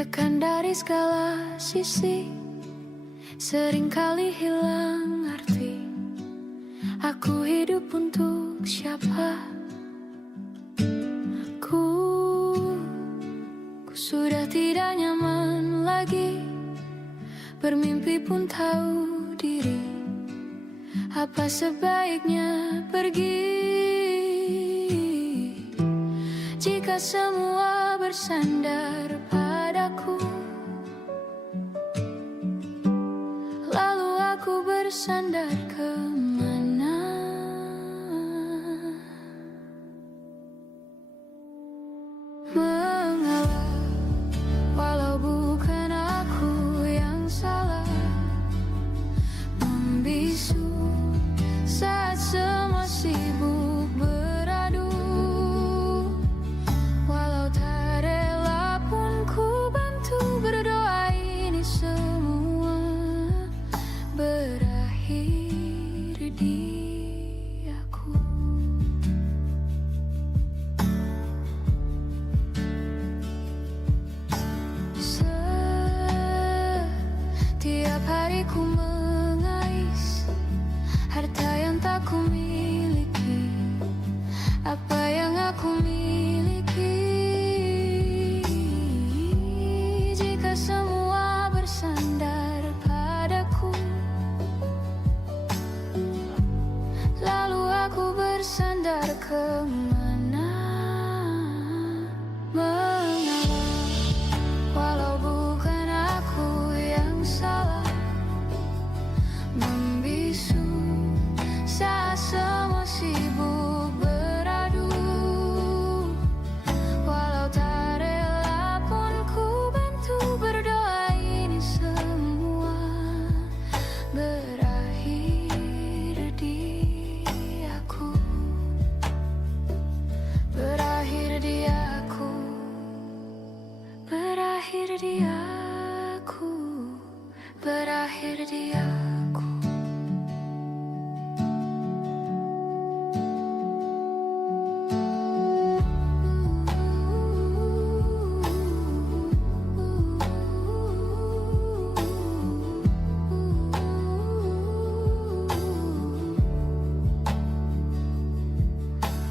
Ditekan dari segala sisi, seringkali hilang arti. Aku hidup untuk siapa? Ku sudah tidak nyaman lagi, bermimpi pun tahu diri. Apa sebaiknya pergi jika semua bersandar padaku? Lalu aku bersandar kemana? Mengalah, walau bukan aku yang salah. Membisu saat semua sibuk beradu. Walau tak rela pun ku bantu berdoa ini semua berakhir di aku. Setiap hari ku mengais harta yang tak ku miliki. Apa yang aku miliki jika semua bersandar padaku? Lalu aku bersandar kemana? Mengalah, walau bukan aku yang salah. Membisu saat semua sibuk beradu. Walau tak rela pun ku bantu berdoa ini semua berakhir di aku. Berakhir di aku. Berakhir di aku. Berakhir di aku.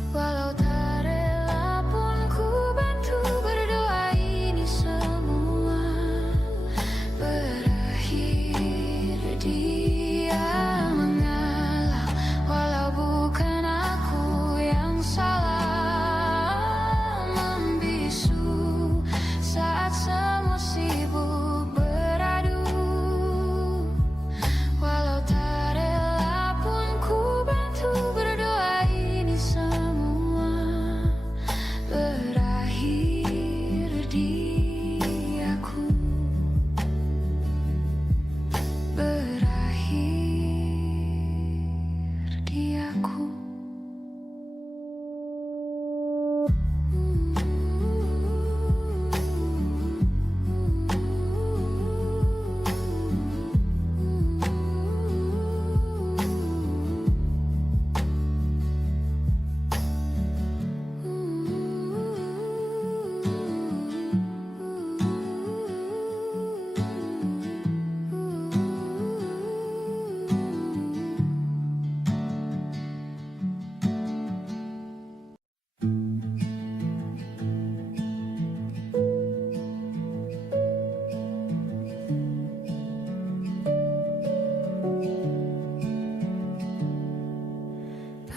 Walau tak rela pun ku bantu berdoa ini semua berakhir dia. Mengalah, walau bukan aku yang salah. Membisu saat semua sibuk beradu. Walau tak rela pun ku bantu berdoa ini semua berakhir di aku. Berakhir di aku.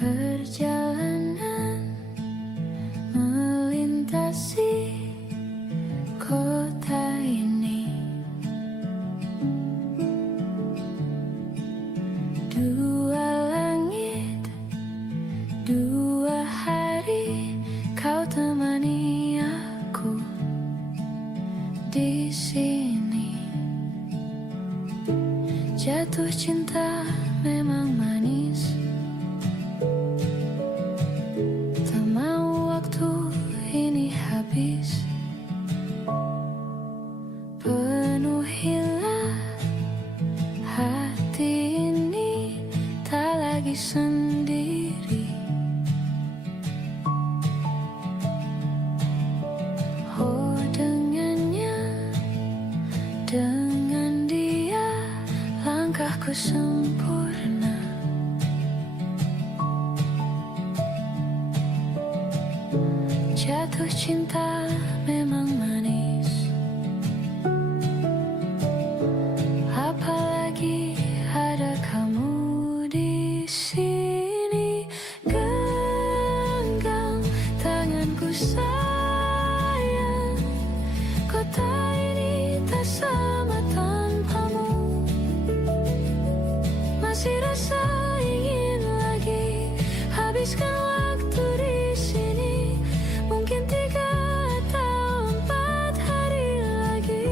Perjalanan melintasi kota ini. Dua langit, dua hari, kau temani aku di sini. Jatuh cinta memang manis. Tak mau waktu ini habis. Penuhilah hati ini, tak lagi sendiri. Oh, dengannya aku sempurna. Jatuh cinta memang manis, apalagi ada kamu di sini. Genggam tanganku sayang, kota ini tak sama tanpamu. Masih rasa ingin lagi habiskan waktu di sini. Mungkin 3 atau 4 hari lagi.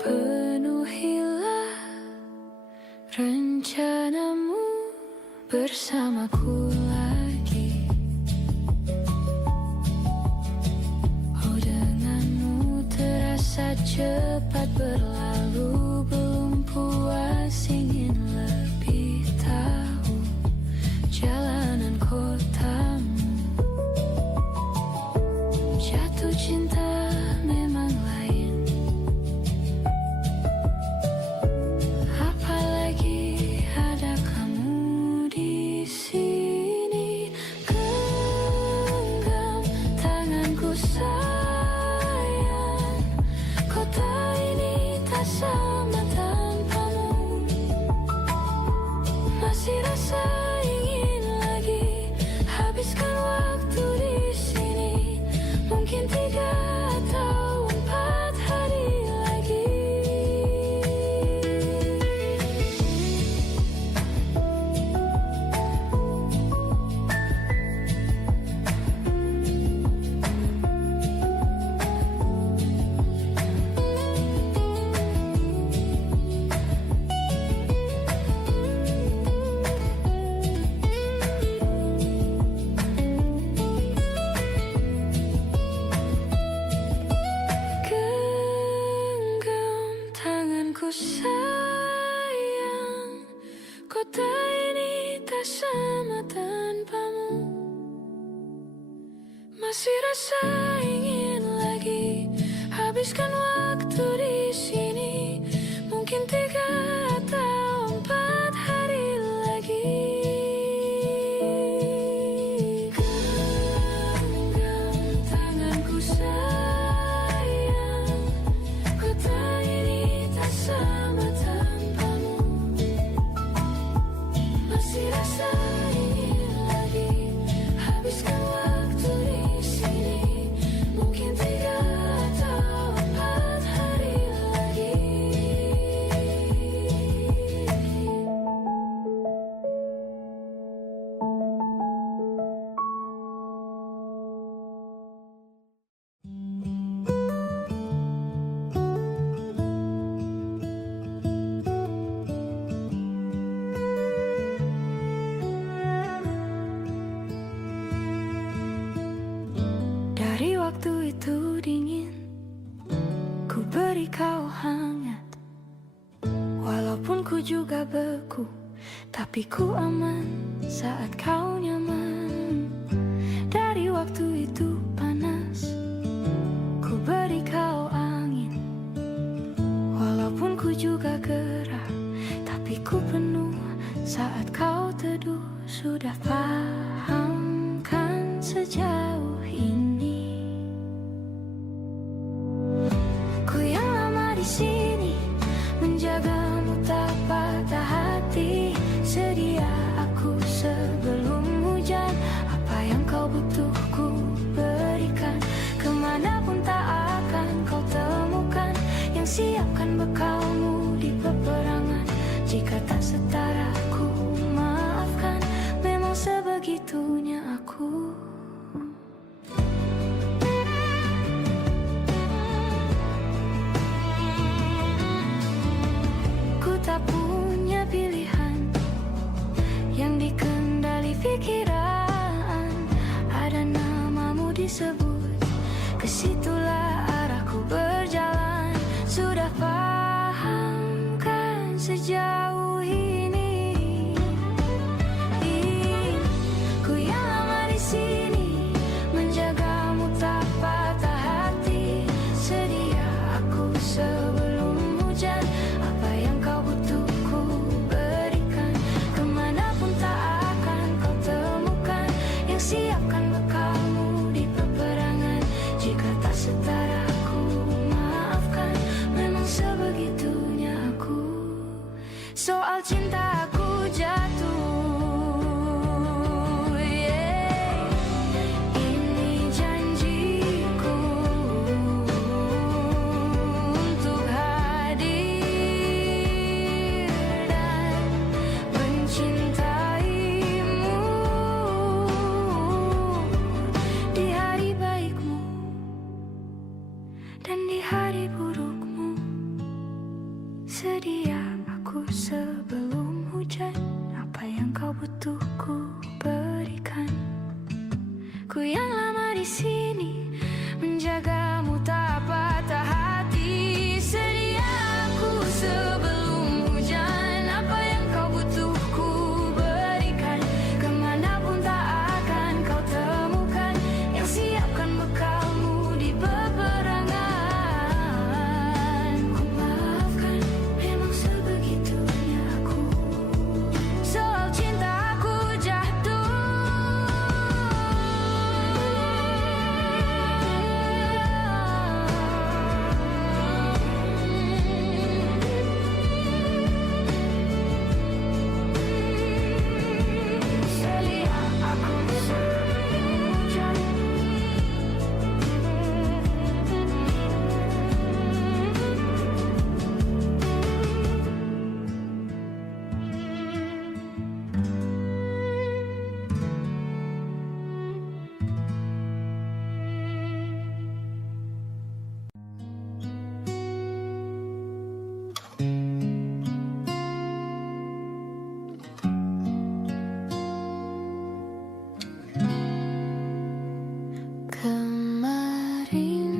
Penuhilah rencanamu bersamaku lagi. Oh, denganmu terasa cepat berlalu. Belum puas ingin lebih tahu jalanan kotamu. Jatuh cinta memang lain, apalagi ada kamu di sini. Genggam tanganku sayang, kota ini tak sama tanpamu. Masih rasa ingin lagi habiskan waktu di sini. Mungkin 3 atau 4 hari lagi. Genggam tanganku sayang, kota ini tak sama tanpamu. Masih rasa ingin lagi habiskan waktu di sini. Mungkin 3 atau 4 hari lagi. Genggam tanganku sayang, kota ini tak sama tanpamu. Masih rasa ingin lagi habiskan waktu di sini. Mungkin 3 atau 4 hari lagi. Dari waktu itu dingin, ku beri kau hangat. Walaupun ku juga beku, tapi ku aman saat kau nyaman. Dari waktu itu panas, ku beri kau angin. Walaupun ku juga gerah, tapi ku penuh saat kau teduh. Sudah paham kan sejauh ini? Ku yang lama di sini menjagamu tak patah hati. Sedia aku sebelum hujan. Apa yang kau butuh ku berikan. Kemanapun tak akan kau temukan yang siapkan bekalmu di peperangan. Jika tak setara ku maafkan. Memang sebegitunya aku. Aku yang lama di sini menjagamu tak patah hati. Sedia aku sebelum hujan, apa yang kau butuh ku berikan. Kemanapun tak akan kau temukan yang siapkan bekalmu di peperangan. Ku maafkan, memang sebegitunya aku. Soal cinta aku jatuh. Selia aku sebelum hujan. Kemarin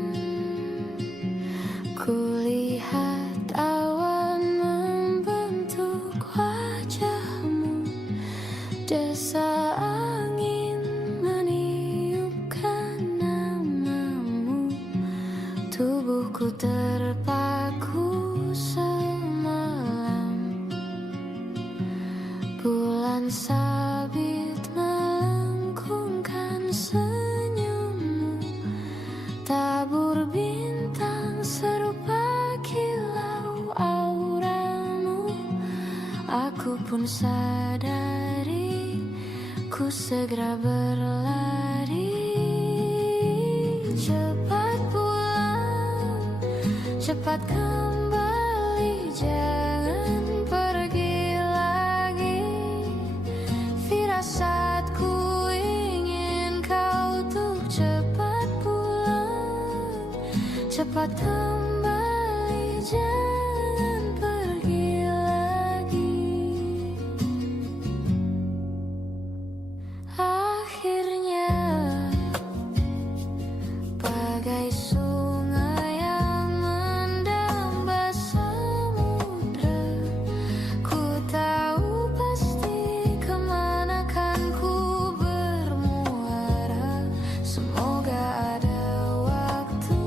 kulihat awan membentuk wajahmu, desa angin meniupkan namamu. Tubuhku terpaku semalam, bulan sabit melengkungkan senyummu. Tabur bintang serupa kilau auramu. Aku pun sadari, ku segera berlari. Cepat pulang, cepat kembali, jangan pergi lagi. Firasatku ingin kau tuh cepat pulang, cepat kembali, jangan pergi lagi. Akhirnya bagai sungai yang mendamba samudra, ku tahu pasti kemana kan ku bermuara. Semoga ada waktu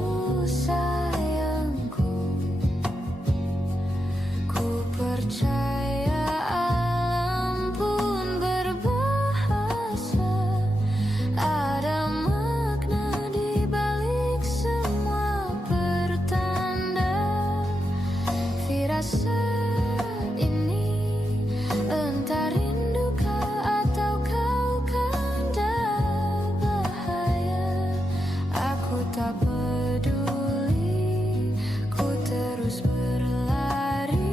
sayangku. Ku percaya alam pun berbahasa, ada makna di balik semua pertanda. Firasat ini entah rindukah atau kau kanda bahaya. Aku tak peduli, ku terus berlari.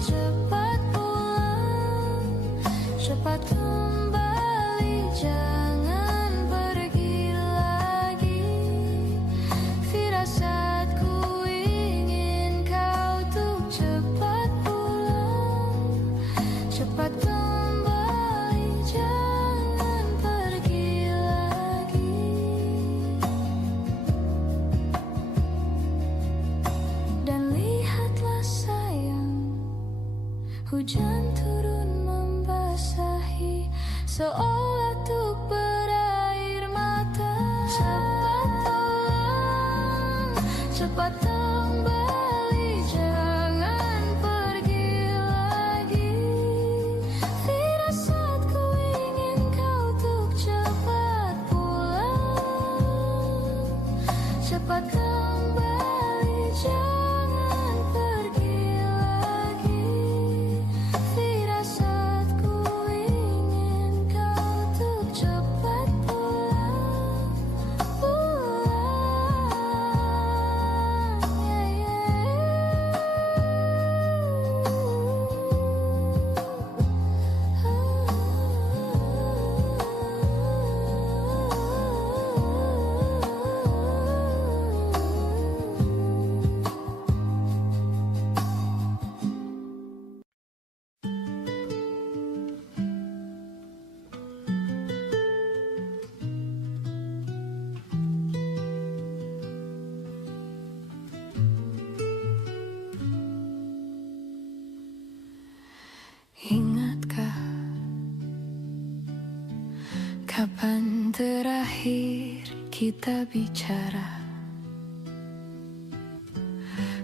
Cepat pulang, cepat kembali, jangan pergi lagi. Firasatku ingin kau tuh cepat pulang, cepat kembali, jangan pergi lagi. Dan lihatlah sayang, hujan turun membasahi seolah tuh berair mata. Cepat pulang, cepat kembali, jangan pergi lagi. Firasatku ingin kau tuh cepat pulang, cepat kembali, jangan pergi lagi. Firasatku ingin kau tuh cepat pulang, pulang. Kapan terakhir kita bicara?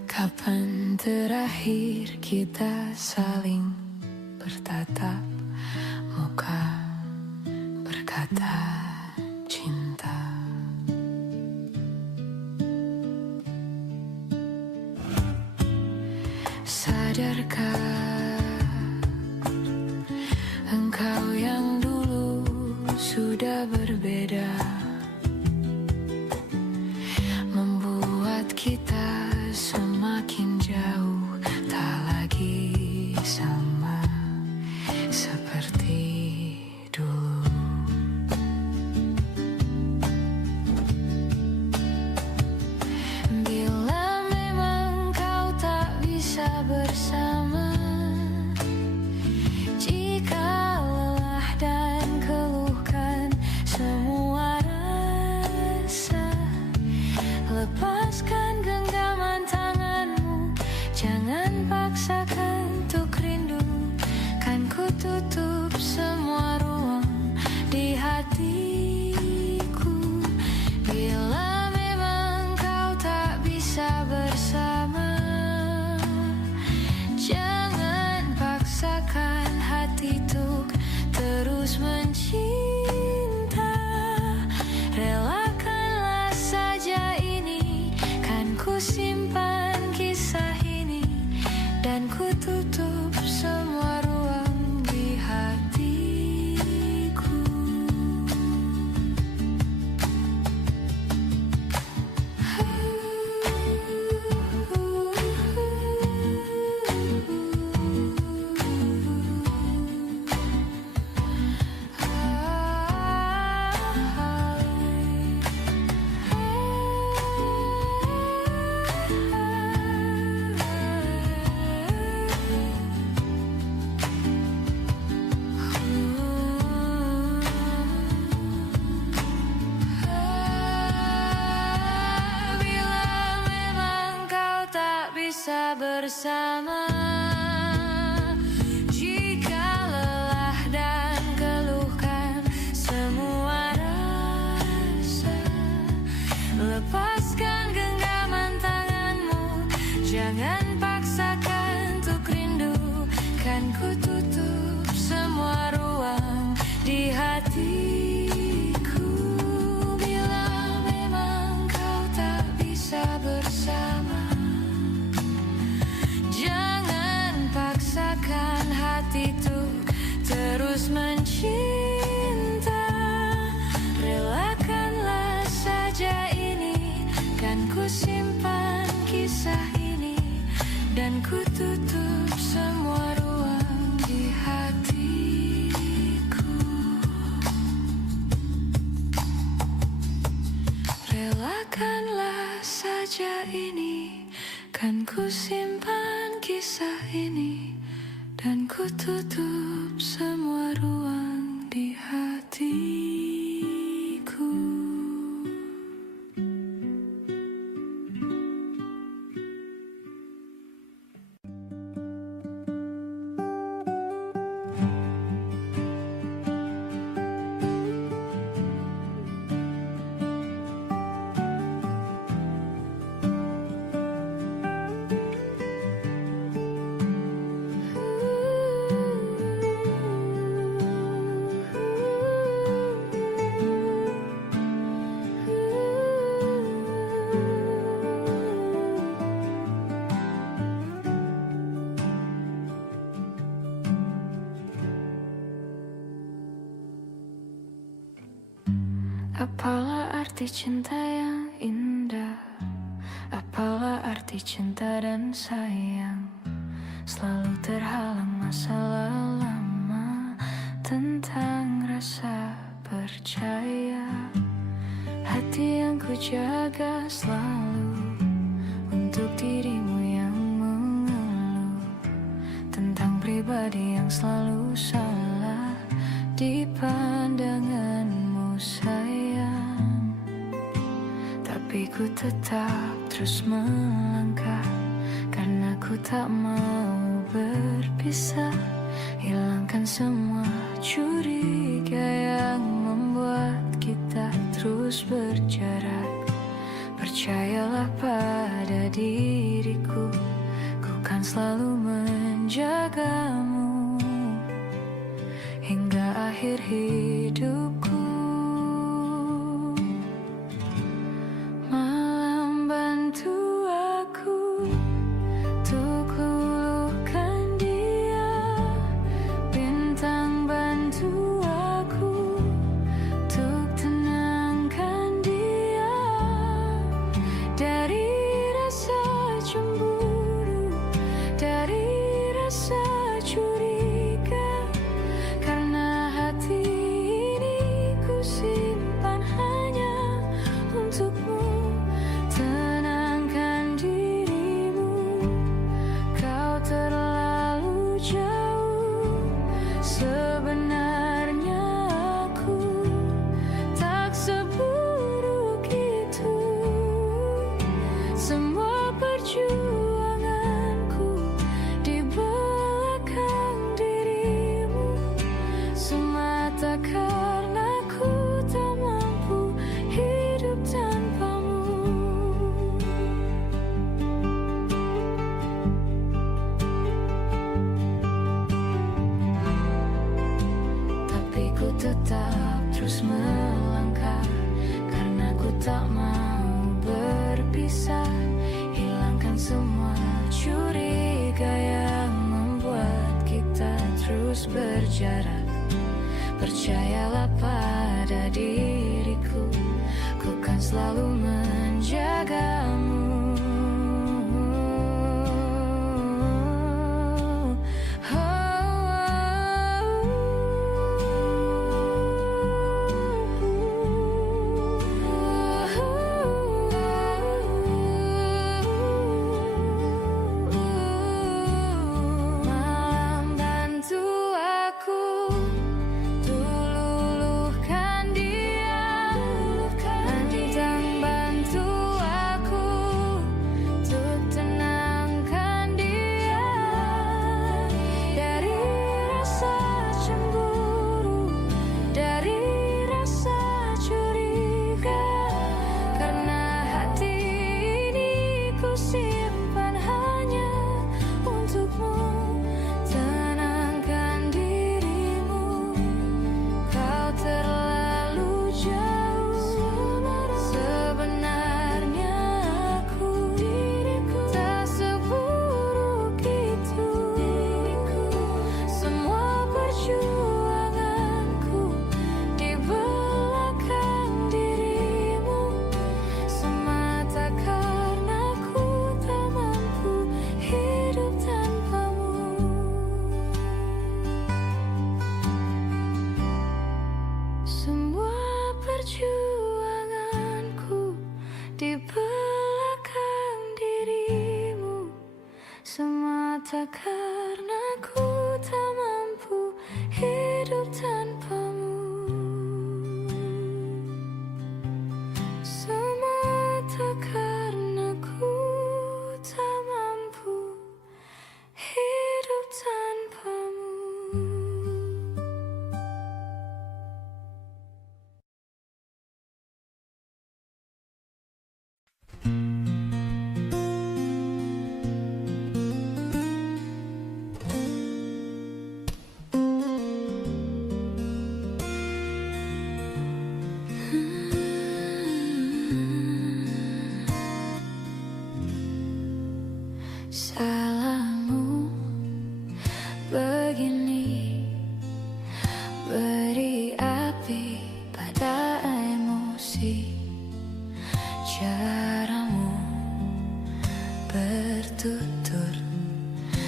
Kapan terakhir kita saling bertatap muka, berkata cinta? Sadarkah engkau yang dulu sudah berbeda, membuat kita semakin jauh, tak lagi sama seperti dulu. Bila memang kau tak bisa bersama, jika lelah dan keluhkan semua rasa, lepaskan genggaman tanganmu, jangan paksakan untuk rindu. Kan ku tutup semua ruang di hatiku. Bila memang kau tak bisa bersama, jangan paksakan hati untuk terus mencinta. Relakanlah saja ini, kan ku simpan kisah ini, dan ku tutup semua ruang di hatiku. Bisa bersama, jika lelah dan keluhkan semua rasa, lepaskan genggaman tanganmu, jangan paksakan untuk rindu. Kan ku tutup semua ruang di hatiku. Bila memang kau tak bisa bersama, jangan paksakan hati untuk terus mencinta. Relakanlah saja ini, kan ku simpan kisah ini, dan ku tutup semua ruang di hatiku. Relakanlah saja ini, kan ku simpan kisah ini, dan ku tutup semua ruang di hatiku. Apalah arti cinta yang indah? Apalah arti cinta dan sayang? Selalu terhalang masalah lama tentang rasa percaya. Hati yang ku jaga selalu untuk dirimu yang mengeluh tentang pribadi yang selalu salah di pandanganmu sayang. Tapi ku tetap terus melangkah karena ku tak mau berpisah. Hilangkan semua curiga yang membuat terus berjarak. Percayalah pada diriku, ku kan selalu menjagamu hingga akhir hidupku. Malam bantu aku untuk luluhkan dia, bintang bantu aku untuk tenangkan dia dari rasa cemburu, dari rasa curiga, karena hati ini ku simpan hanya untukmu. Tenangkan dirimu, kau terlalu jauh. Sebenarnya aku tak seburuk itu. Semua perjuanganku di belakang dirimu, semata karena ku tak mampu hidup tanpamu. Tapi ku tetap terus melangkah, karena ku tak mau berpisah. Hilangkan semua curiga yang membuat kita terus berjarak. Percayalah pada diriku, ku kan selalu menjagamu. Malam bantu aku luluhkan dia, bintang bantu aku untuk tenangkan dia dari rasa cemburu, dari rasa curiga, karena hati ini ku simpan hanya untukmu. Tenangkan dirimu, kau terlalu jauh. Sebenarnya aku tak seburuk itu. Semua perjuanganku di belakang dirimu, semata karena ku tak mampu hidup tanpamu. Semua perjuanganku di belakang dirimu, semata karena ku tak mampu hidup tanpamu. Semata karena ku tak mampu hidup tanpamu. Salahmu begini, beri api pada emosi. Caramu bertutur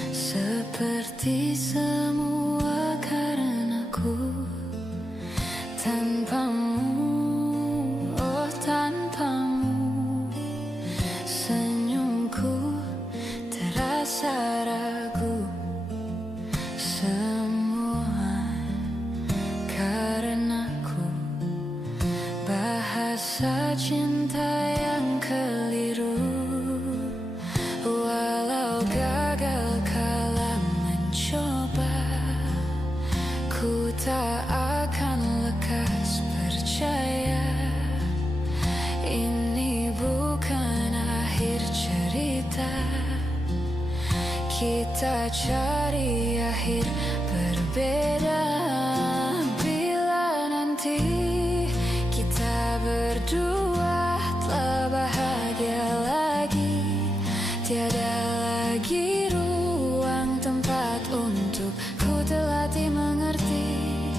seperti semua karenaku. Tanpamu, oh tanpamu, senyumku terasa ragu. Semua karenaku, bahasa cinta yang keliru. Walau gagal kala mencoba, ku tak akan lekas percaya kita cari akhir berbeda. Bila nanti kita berdua telah bahagia lagi, tiada lagi ruang tempat untuk ku terlatih mengerti.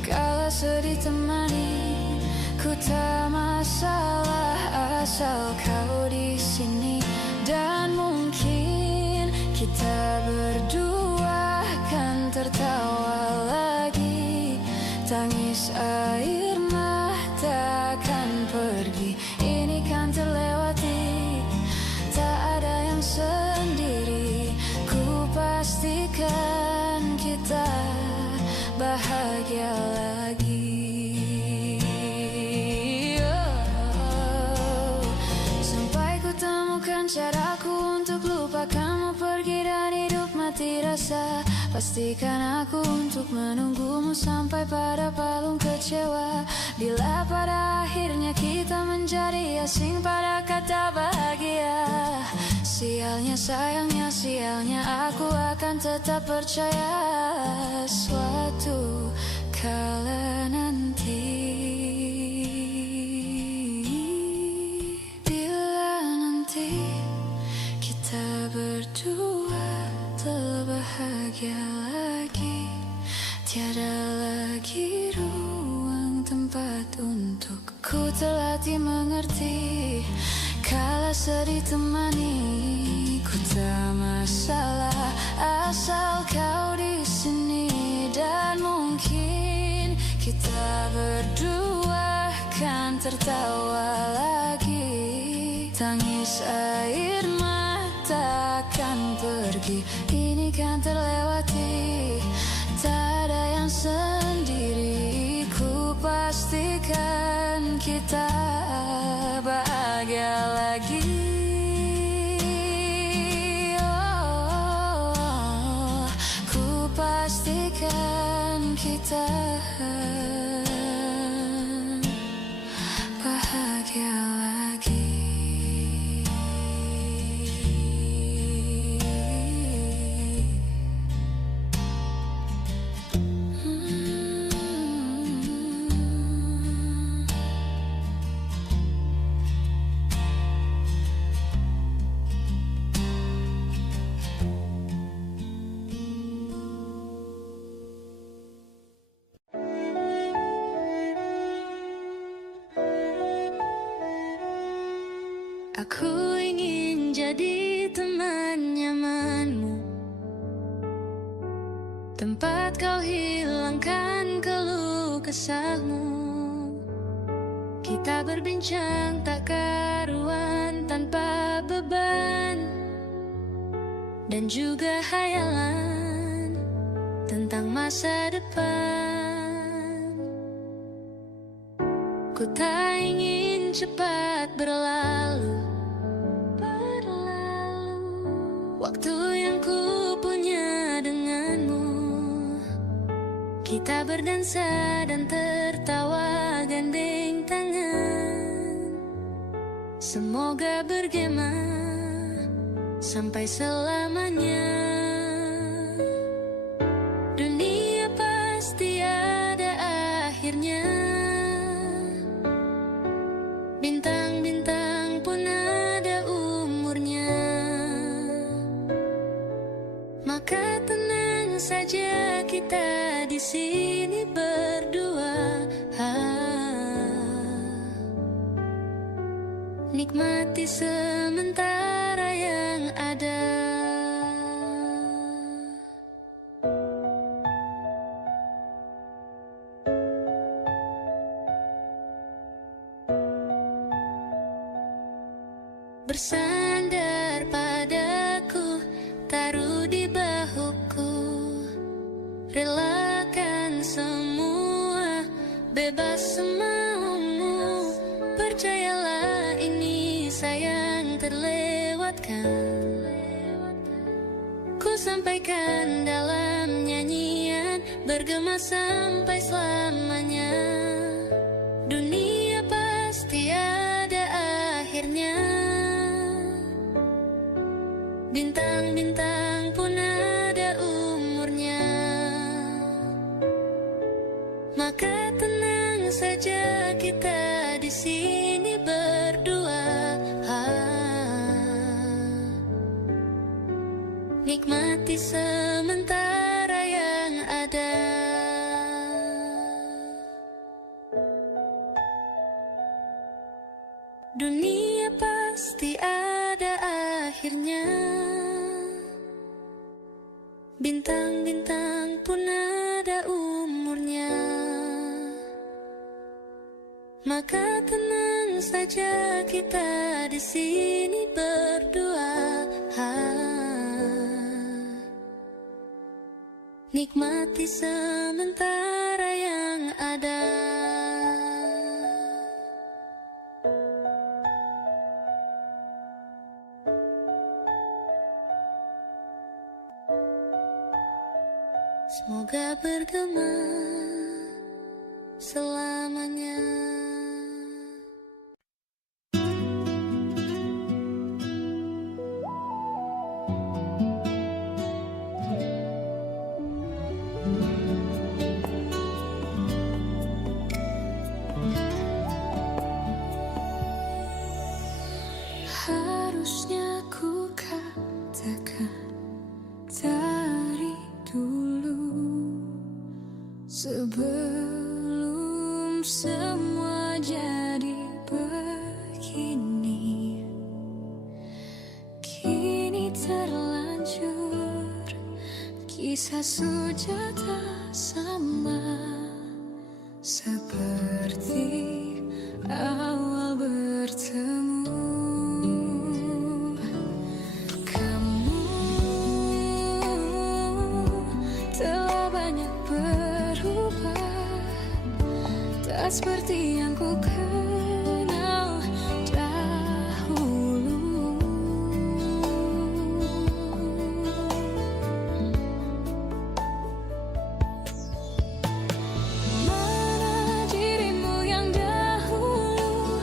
Kala sedih temani, ku tak masalah asal kau di sini. Dan mungkin kita berdua kan tertawa lagi, tangis air mata akan pergi, ini kan terlewati. Tak ada yang sendiri, ku pastikan kita bahagia lagi. Sampai ku temukan caraku untuk lupakanmu, pergi dan hidup mati rasa. Pastikan aku untuk menunggumu sampai pada palung kecewa. Bila pada akhirnya kita menjadi asing pada kata bahagia, sialnya sayangnya sialnya aku akan tetap percaya suatu kala nanti. Bila nanti kita berdua telah bahagia lagi, tiada lagi ruang tempat untuk ku terlatih mengerti. Kala sedih temani, ku tak masalah asal kau di sini. Dan mungkin kita berdua kan tertawa lagi, tangis air mata akan pergi, ini kan terlewati. Tak ada yang sendiri, ku pastikan kita bahagia lagi. Oh, ku pastikan kita bahagia lagi. Aku ingin jadi teman nyamanmu, tempat kau hilangkan keluh kesahmu. Kita berbincang tak karuan tanpa beban, dan juga hayalan tentang masa depan. Ku tak ingin cepat berlalu waktu yang ku punya denganmu. Kita berdansa dan tertawa gandeng tangan. Semoga bergema sampai selamanya. Dunia pasti ada akhirnya, bintang-bintang pun ada umurnya. Maka tenang saja kita di sini berdua, nikmati sementara yang ada. Bersandar padaku, taruh di bahuku, relakan semua, bebas semaumu. Percayalah ini sayang terlewatkan, ku sampaikan dalam nyanyian, bergema sampai selamanya. Dunia pasti ada akhirnya, bintang-bintang pun ada. saja kita di sini berdua. Nikmati sementara yang ada. Dunia pasti ada akhirnya. Bintang-bintang pun ada umurnya. Maka tenang saja kita di sini berdua. Nikmati sementara yang ada. Semoga bergema selamanya. Harusnya ku katakan dari dulu, sebelum semua jadi begini. Kini terlanjur, kisah sudah tak sama seperti awal bertemu. Kamu telah banyak berubah, tak seperti yang ku kenal dahulu. Mana dirimu yang dahulu,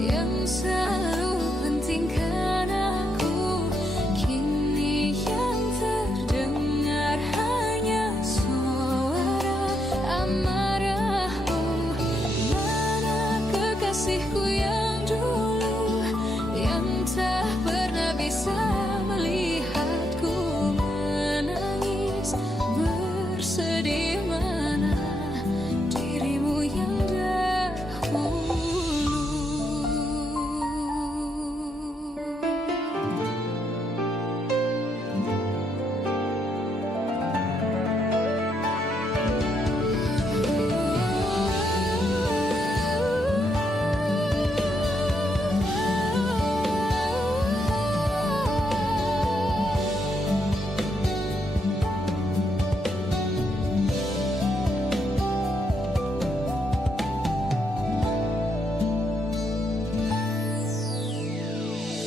yang selalu pentingkan aku. Kini yang terdengar hanya suara amarahmu. Mana kekasihku yang dulu, yang tak pernah bisa melihatku menangis bersedih. Mana dirimu yang dahulu.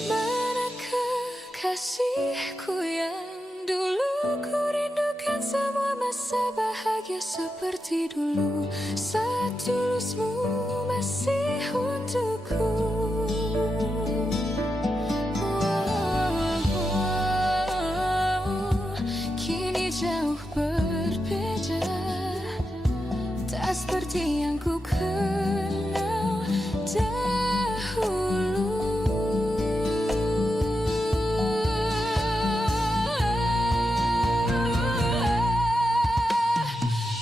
Mana kekasihku yang dulu, ku rindukan semua masa bahagia seperti dulu, saat tulusmu masih untukku. Kini jauh berbeda, tak seperti yang ku kenal dahulu.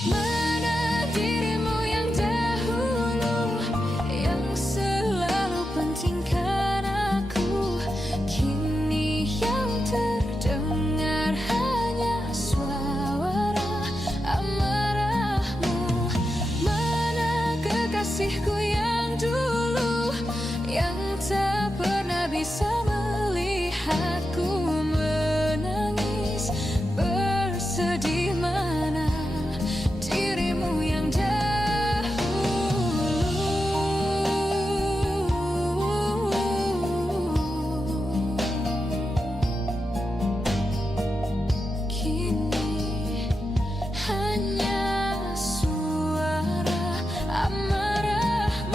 Mana dirimu yang dahulu, yang selalu pentingkan aku. Kini yang terdengar hanya suara amarahmu. Mana kekasihku yang dulu, yang tak pernah bisa melihatku menangis bersedih. Mana dirimu yang dahulu. Kini hanya suara amarahmu.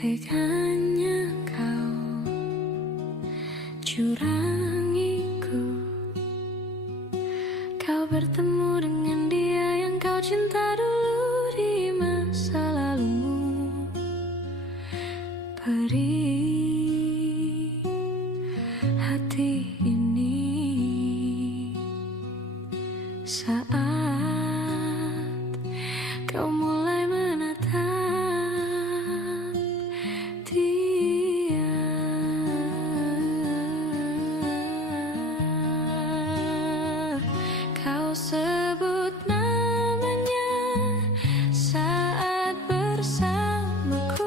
Teganya kau curangiku. Kau bertemu dengan dia yang kau cinta dulu di masa lalumu. Perih hati ini saat kau mulai menatap dia. Kau sebut namanya saat bersamaku.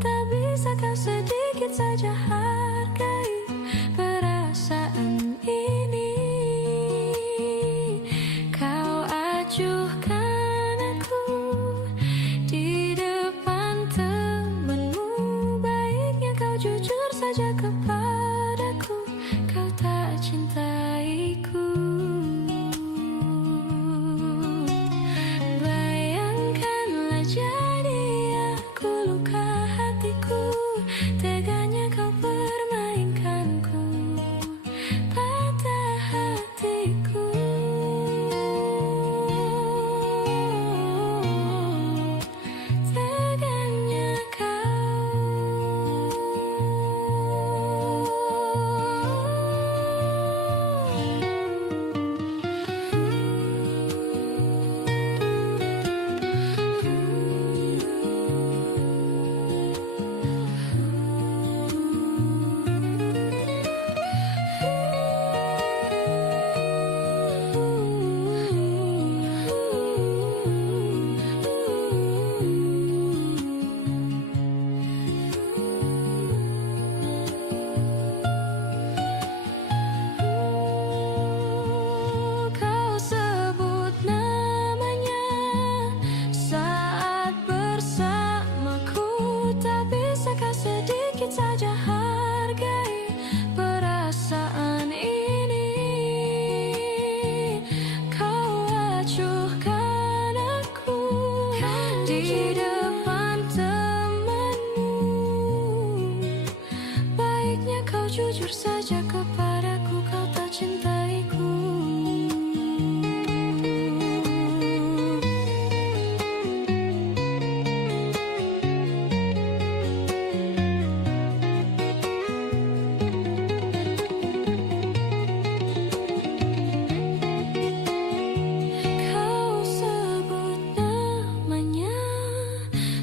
Tak bisa kau sedikit saja hargai perasaan ini. Kau acuhkan aku di depan temanmu. Baiknya kau jujur saja kepadaku, kau tak cintaiku. Bayangkanlah jadi aku luka hatiku. Teganya kau permainkanku, patah hatiku. Teganya kau sebut namanya saat bersamaku. Tak bisa kau sedikit saja hargai perasaan ini. Kau acuhkan aku di depan temanmu. Baiknya kau jujur saja kepadaku, kau tak cintaiku. Kau sebut namanya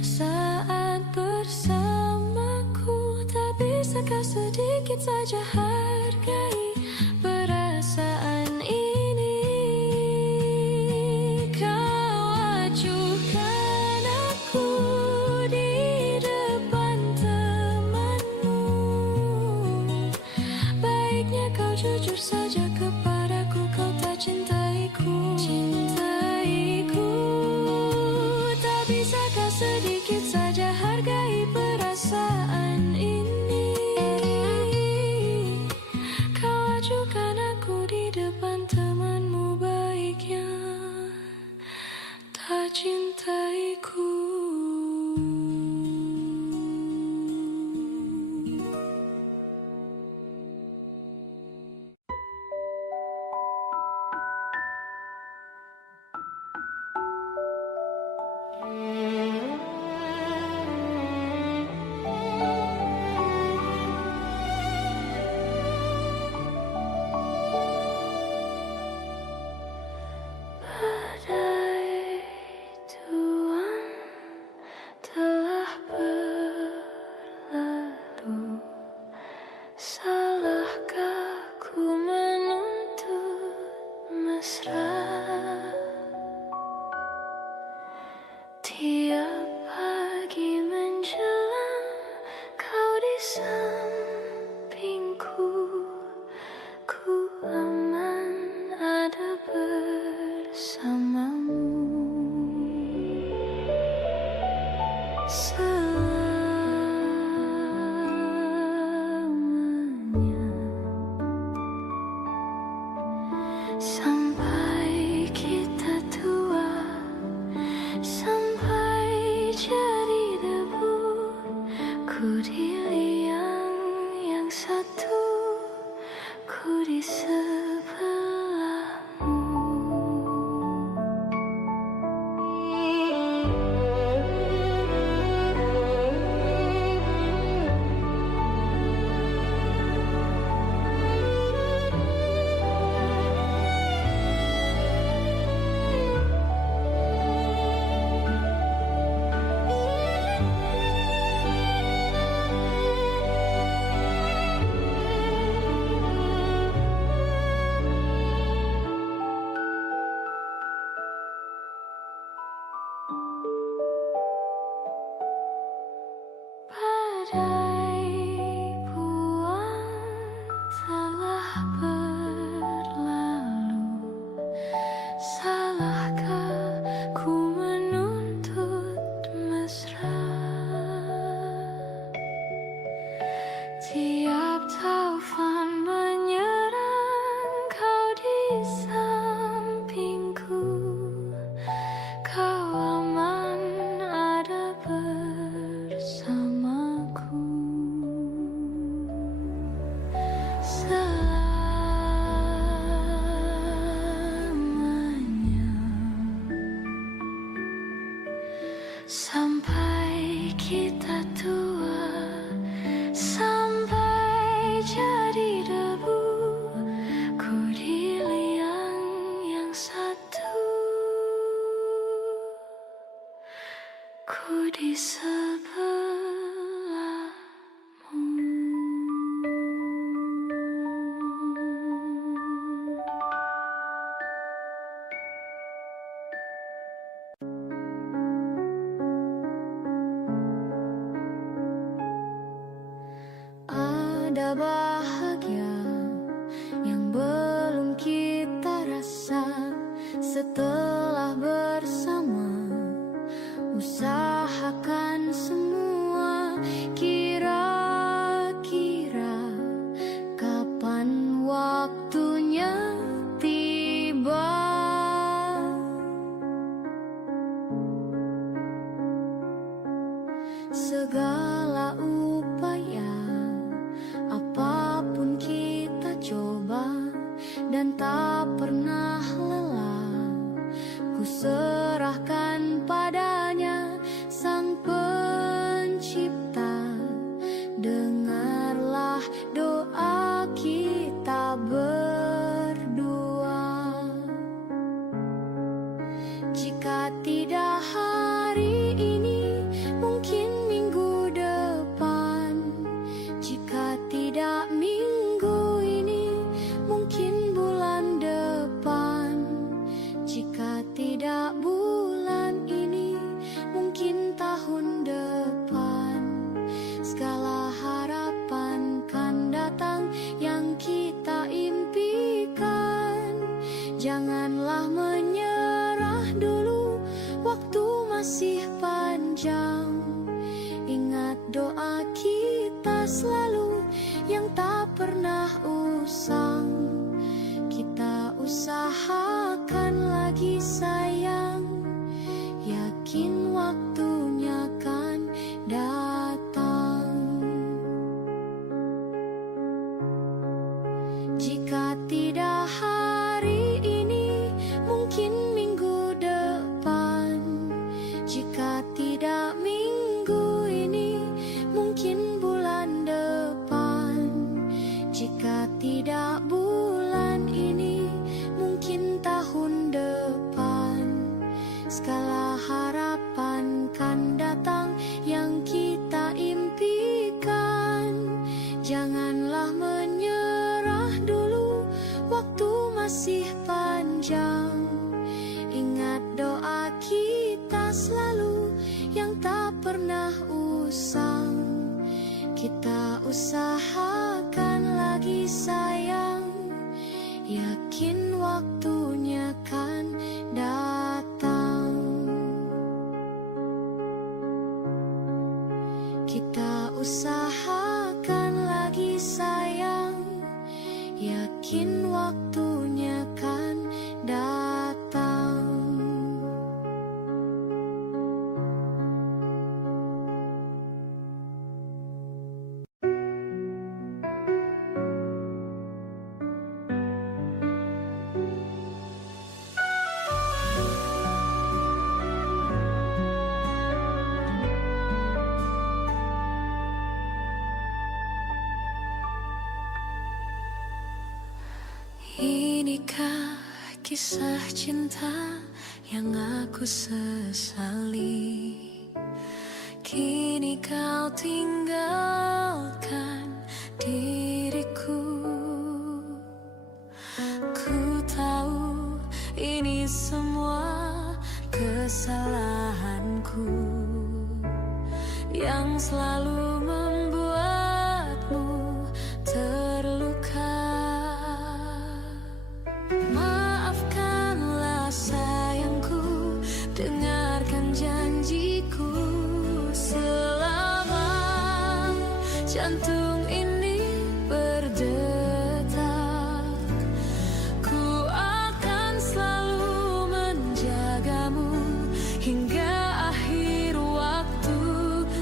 saat bersamaku. Tak bisa kau sedikit saja hargai perasaan ini. Kau acuhkan aku di depan temanmu. Baiknya kau jujur saja kepadaku, kau tak cintaiku. Cintaiku. Tak bisa kau sedikit saja hargai perasaan ini. Kau acuhkan aku di depan temanmu. Baiknya tak cintaiku. Ku di liang yang satu, ku di sebelahmu. Badai bulan telah berlalu, salahkah ku menuntut mesra? Tiap taufan menyerang, kau di sampingku, kau aman ada bersamaku. Selamanya, sampai kita tua, sampai jadi debu, ku di liang yang satu, ku di sebelahmu. Ada bahagia yang belum kita rasa setelah bersama. Usahakan semua, kira-kira kapan waktunya tiba. Segala upaya, apapun kita coba dan tak pernah lelah. Ku serahkan padanya, Sang Pencipta. Dengarlah doa kita berdua. Jika tidak hari ini, mungkin minggu depan. Jika tidak minggu ini, mungkin bulan depan. Jika tidak bulan ini, mungkin tahun depan. Segala harapan kan datang yang kita impikan. Janganlah menyerah dulu, waktu masih panjang. Ingat doa kita selalu yang tak pernah usang. Kita usahakan lagi sayang, yakin waktunya kan datang. Jika tidak hari ini, mungkin minggu depan. Jika tidak minggu ini, mungkin bulan depan. Jika tidak bulan ini, mungkin tahun depan. Segala harapan kan datang yang kita impikan. Janganlah menyerah dulu, waktu masih panjang. Ingat doa kita selalu yang tak pernah usang. Kita usahakan lagi sayang, yakin waktunya kan datang. Kita usahakan lagi sayang, yakin waktunya kan datang. Inikah kisah cinta yang aku sesali? Kini kau tinggalkan diriku. Ku tahu ini semua kesalahanku yang selalu membuatmu terluka. Maafkanlah sayangku, dengarkan janjiku. Selama jantung ini berdetak, ku akan selalu menjagamu hingga akhir waktu.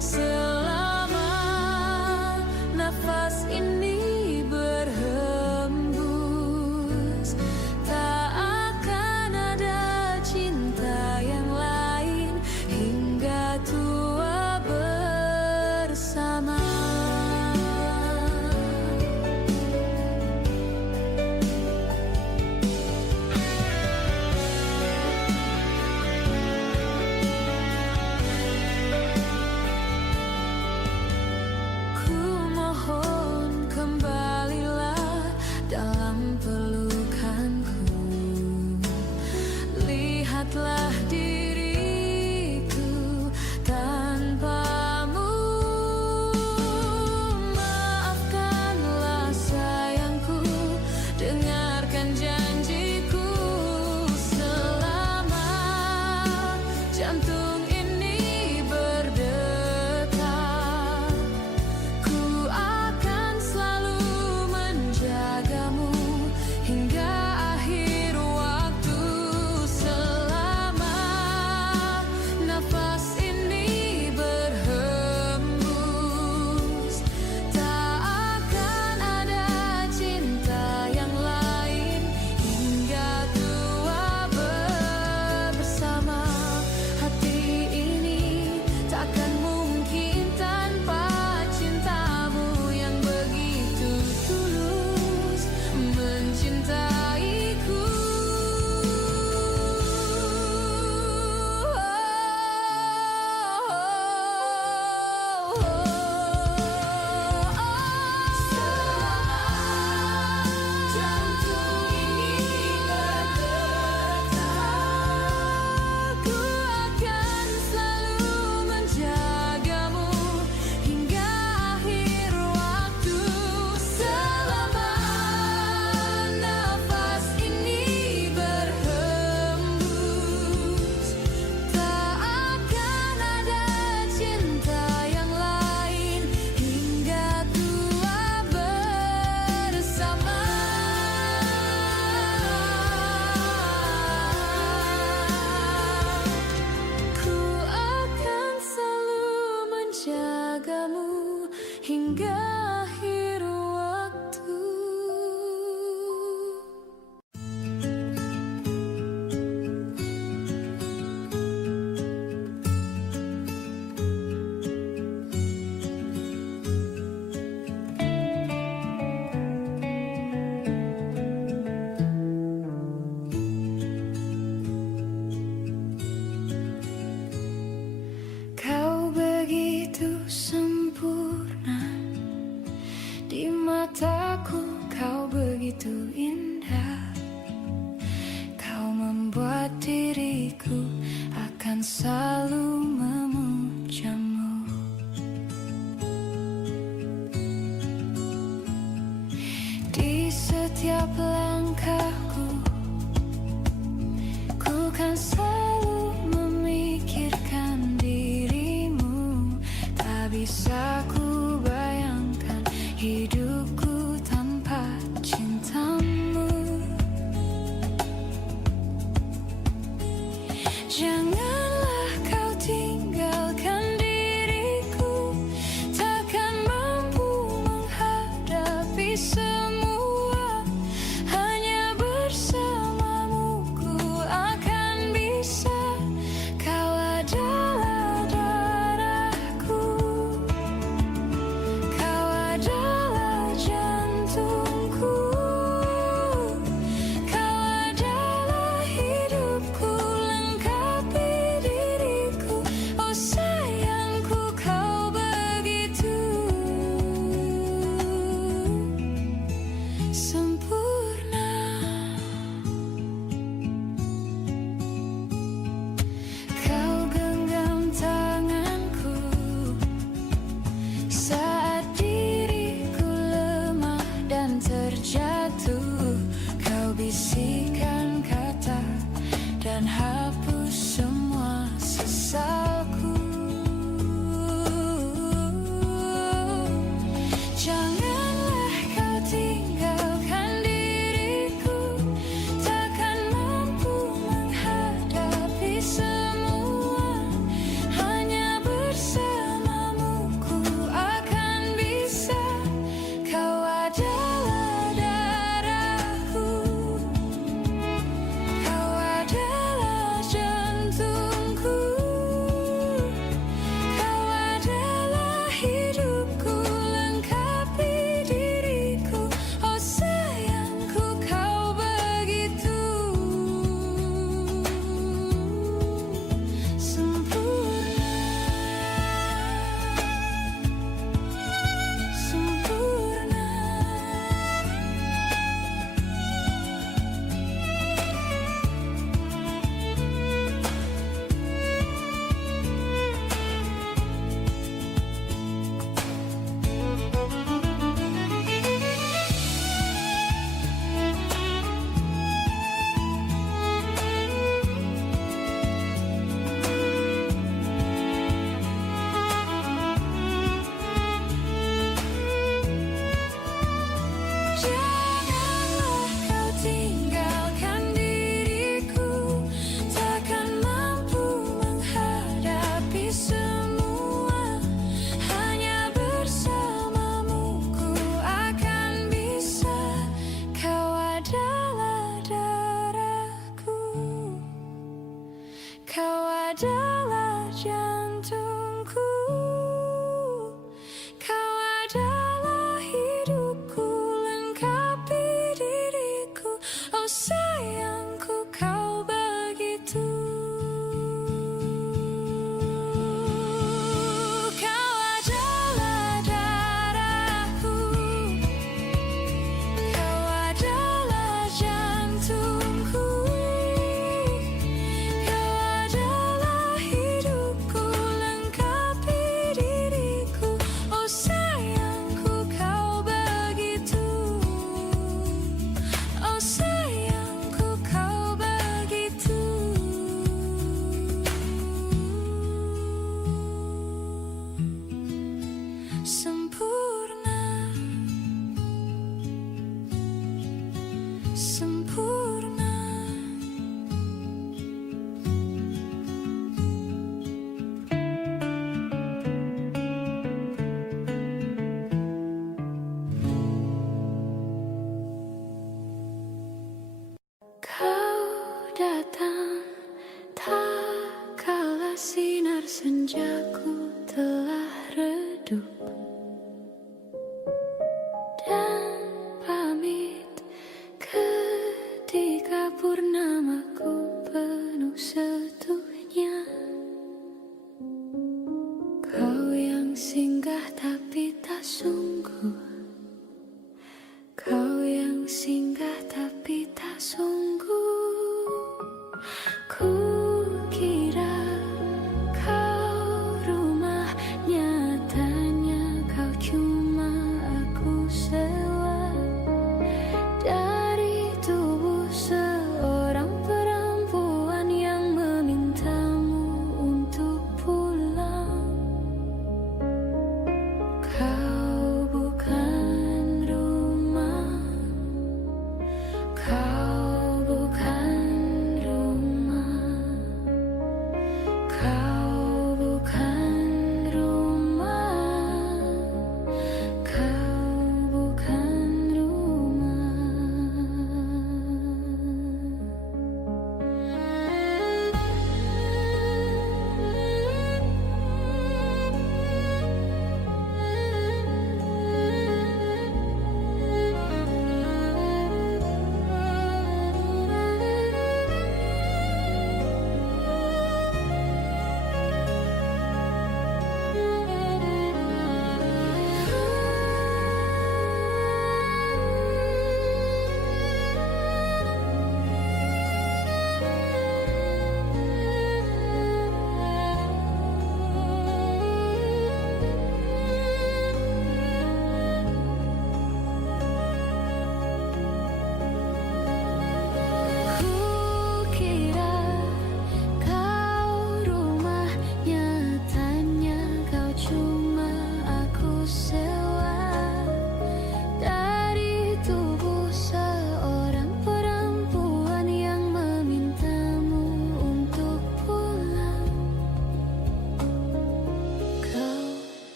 Selama nafas ini berhembus, tak akan ada cinta yang lain hingga tua bersama. Ku mohon kembalilah dalam pelukanku. Lihatlah diriku tanpamu. Maafkanlah sayangku, dengarkan janjiku. Selama jantung ini berdetak, ku akan selalu menjagamu hingga akhir waktu. Selama nafas ini berhembus, tak akan ada cinta yang lain hingga tua bersama. Hati ini takkan mungkin tanpa cintamu yang begitu tulus mencintaiku. Jantung ini berdetak, ku akan selalu menjagamu hingga akhir waktu. Selama nafas ini berhembus, tak akan ada cinta yang lain hingga tua bersama. Ku akan selalu menjagamu hingga akhir waktu. Kau begitu sempurna di mataku, kau begitu indah. Kau membuat diriku akan selalu memujamu. Di setiap langkahku, ku kan selalu memikirkan dirimu. Tak bisa ku bayangkan hidupku tanpa cintamu. Janganlah kau tinggalkan diriku, takkan mampu menghadapi semua. Hanya bersamamu ku akan bisa. Kau adalah darahku, kau adalah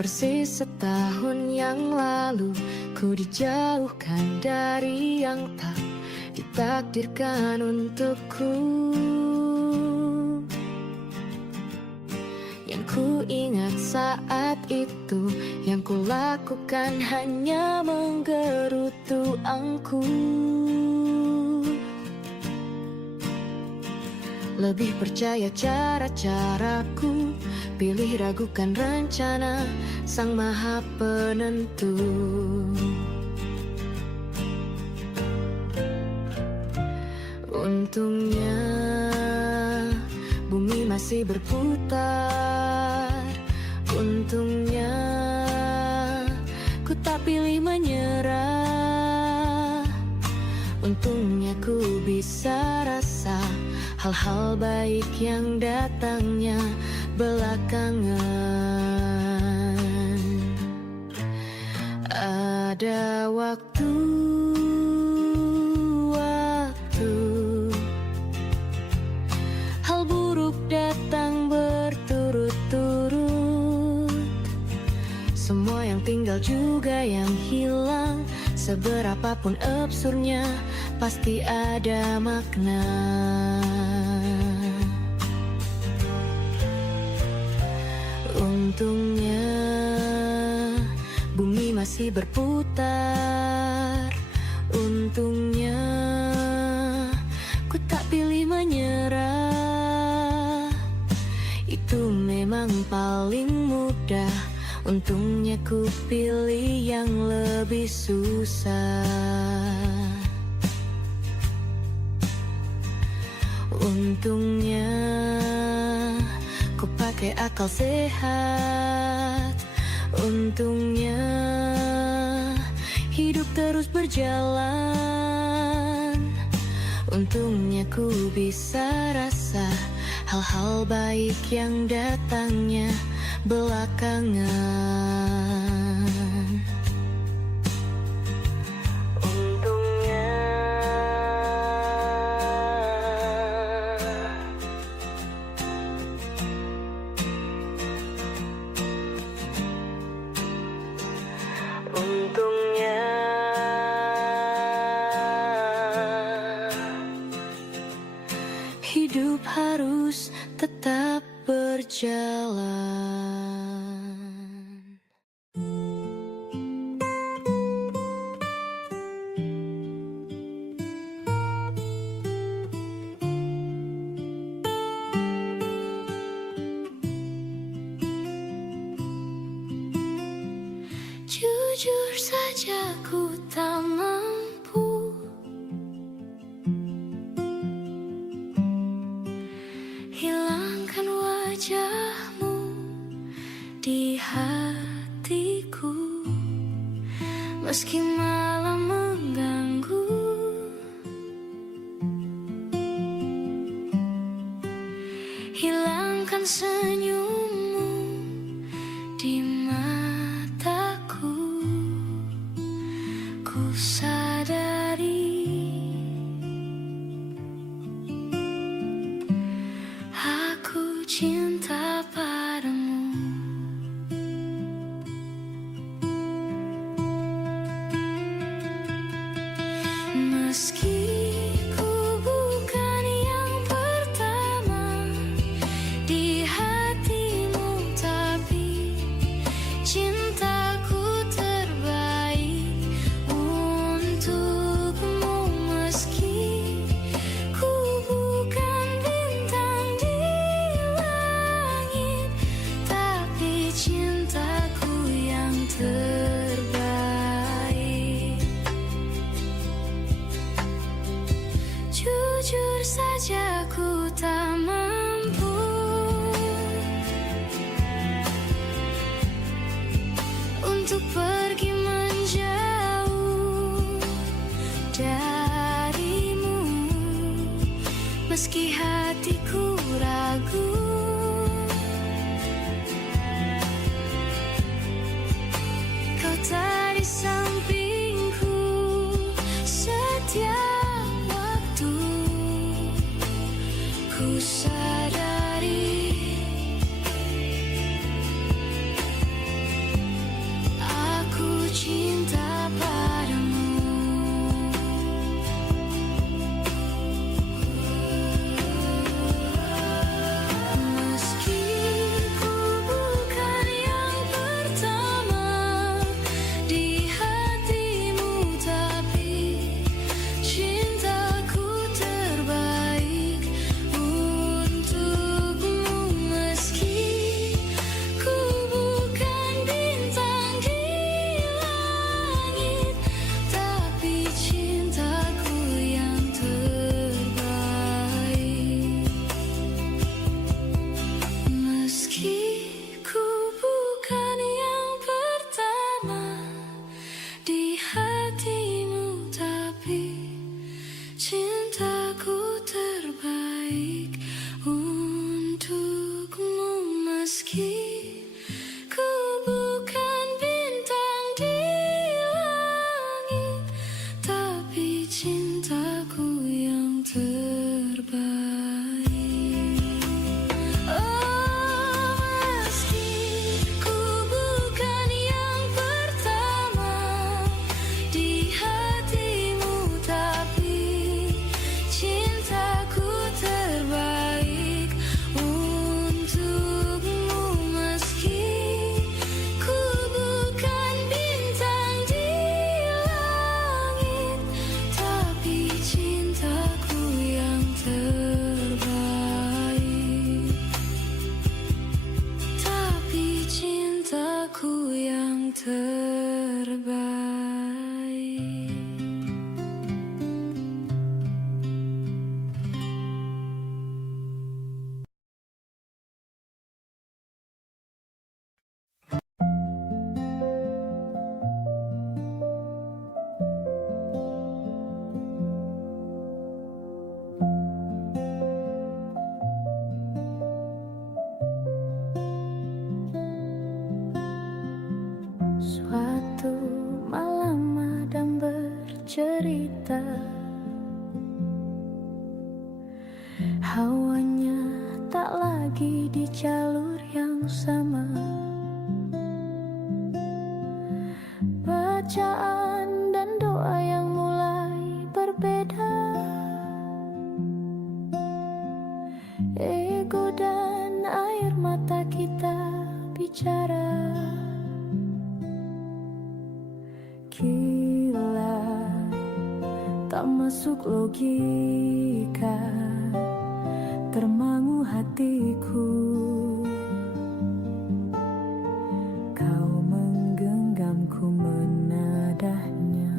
Persis setahun yang lalu ku dijauhkan dari yang tak ditakdirkan untukku. Yang ku ingat saat itu, yang ku lakukan hanya menggerutu angku. Lebih percaya cara-caraku, pilih ragukan rencana Sang Maha Penentu. Untungnya bumi masih berputar. Untungnya ku tak pilih menyerah. Untungnya ku bisa rasa hal-hal baik yang datangnya belakangan. Ada waktu hal buruk datang berturut-turut. Semua yang tinggal juga yang hilang. Seberapapun absurdnya, pasti ada makna. Untungnya bumi masih berputar. Untungnya ku tak pilih menyerah. Itu memang paling mudah. Untungnya ku pilih yang lebih susah. Untungnya ku pakai akal sehat. Untungnya hidup terus berjalan. Untungnya ku bisa rasa hal-hal baik yang datangnya belakangan. Untungnya Untungnya hidup harus tetap berjalan. Jujur saja ku tak mampu hilangkan wajahmu di hatiku, meski malam mengganggu. Hilangkan senyummu di mataku. Ku sadari aku cinta padamu. Meski ku bukan yang pertama di hatimu, tapi cintaku terbaik untukmu. Meski ku bukan bintang di langit, tapi cintaku yang terbaik. cerita. Hawanya tak lagi di jalur yang sama. Bacaan dan doa yang mulai berbeda. Ego dan air mata kita bicara. Gila, tak masuk logika, termangu hatiku. Kau menggenggamku menadahnya.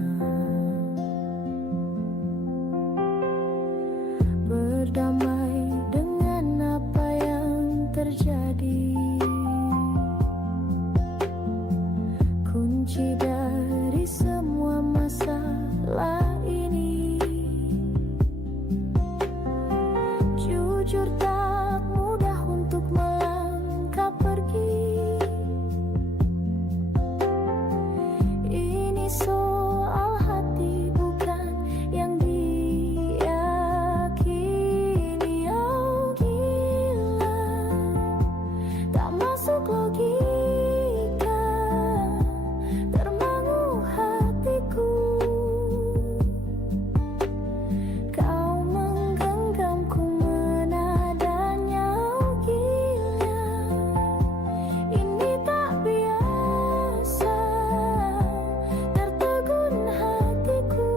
Berdamai dengan apa yang terjadi. Kunci dari semua masalah ini. Jujur tak mudah untuk melangkah pergi. Ini soal hati bukan yang diyakini. Oh gila, tak masuk logika, termangu hatiku. Kau menggenggamku menadanya. Oh gila, ini tak biasa, tertegun hatiku.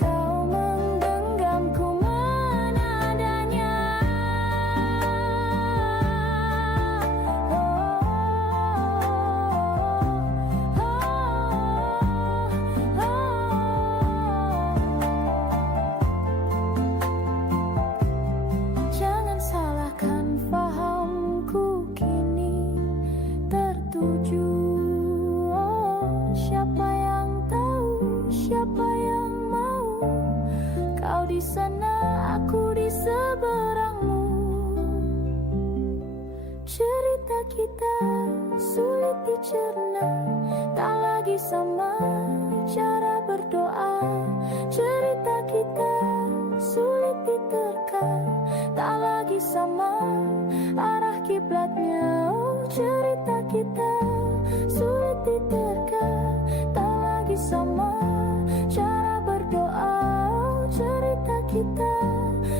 Kau menggenggamku menadanya. Jangan salahkan fahamku kini tertuju. Oh, siapa yang tahu, siapa yang mau? Kau di sana, aku di seberangmu. Cerita kita sulit dicerna, tak lagi sama cara berdoa. Cerita kita sulit diterka, tak lagi sama arah kiblatnya. Oh, cerita kita sulit diterka, tak lagi sama cara berdoa. Oh, cerita kita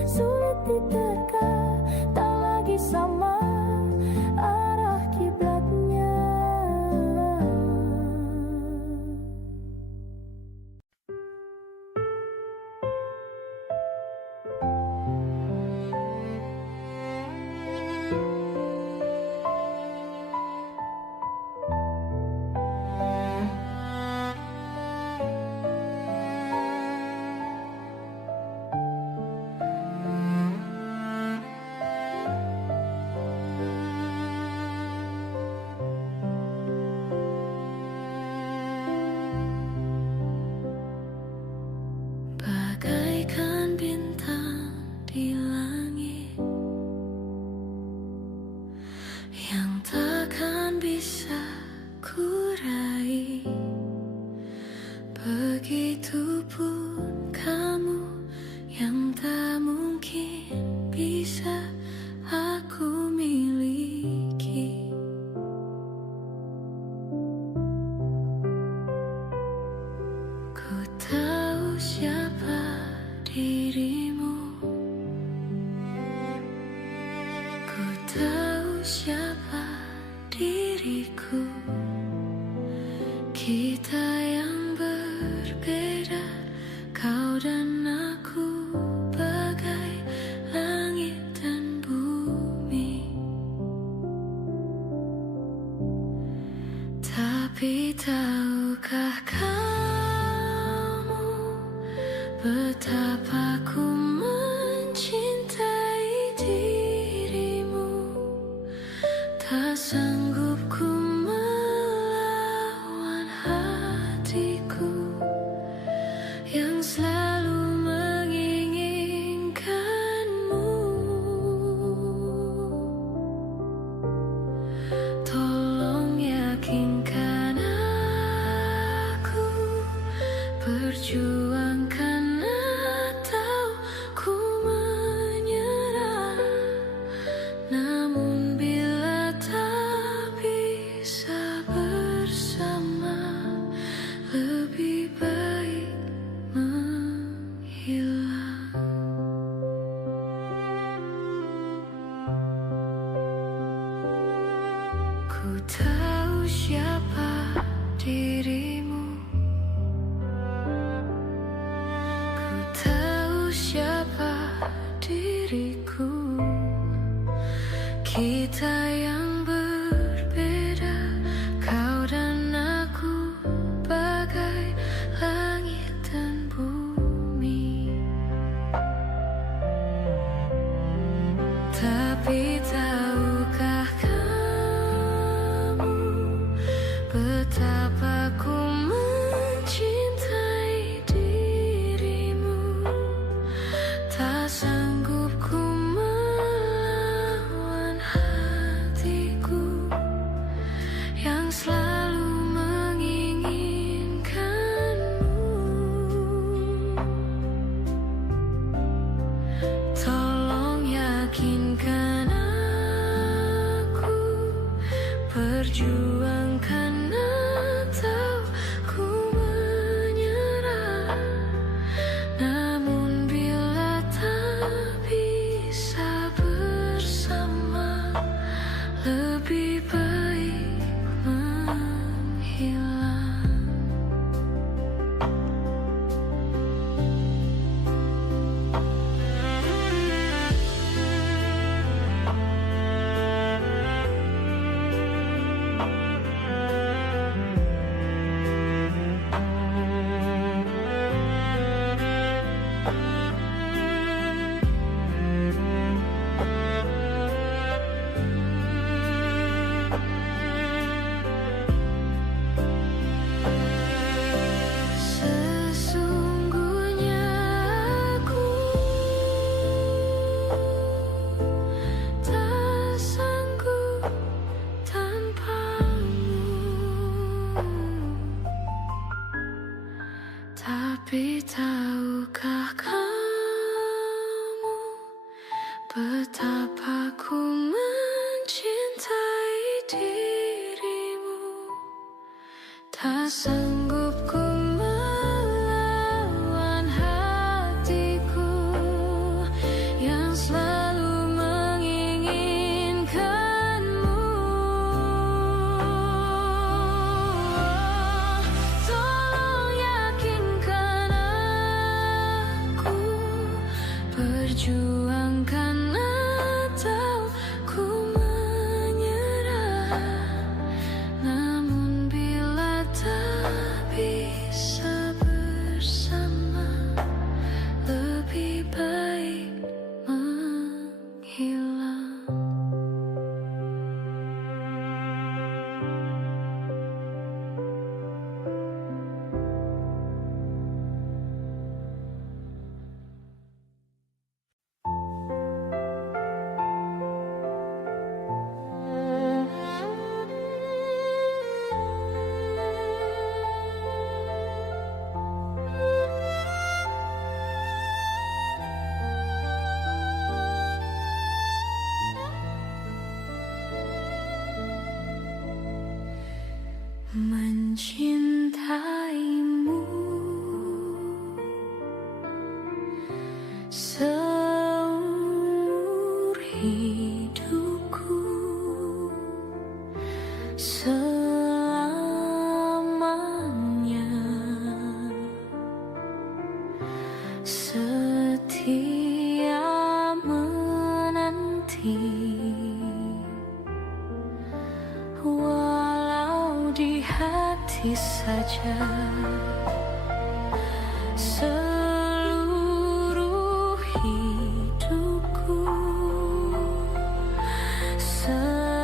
sulit diterka, tak lagi sama arah kiblatnya. Bagaikan bintang di langit yang takkan bisa kurai, begitupun kamu yang tak mungkin bisa aku miliki. Ku tahu siapa dirimu, ku tahu siapa diriku. Kita yang berbeda, kau dan aku, bagai langit dan bumi. Tapi tahukah kamu betapa ku mencintai dirimu? Tak sanggup ku melawan hatiku yang selalu menginginkanmu. Tolong yakinkan Betapa ku mencintai dirimu, tak sanggup ku melawan hatiku yang selalu menginginkanmu. Tolong yakinkan aku, perjuangkan atau ku menyerah. Namun bila tak bisa bersama, lebih baik menghilang. Sesungguhnya aku tak sanggup tanpamu, tapi tahukah kamu betapa ku mencintai dirimu, tak sanggup ku melawan hatiku yang selalu menginginkanmu. Tolong yakinkan aku, perjuangkan atau ku menyerah. Namun bila tak bisa bersama, lebih baik menghilang. Mencintaimu seumur hidupku, selamanya setia menanti. Walau di hati saja, seluruh hidupku selamanya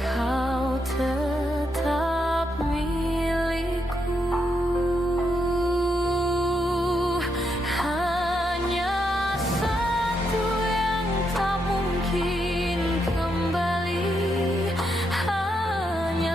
kau tetap milikku. Hanya satu yang tak mungkin kembali, hanya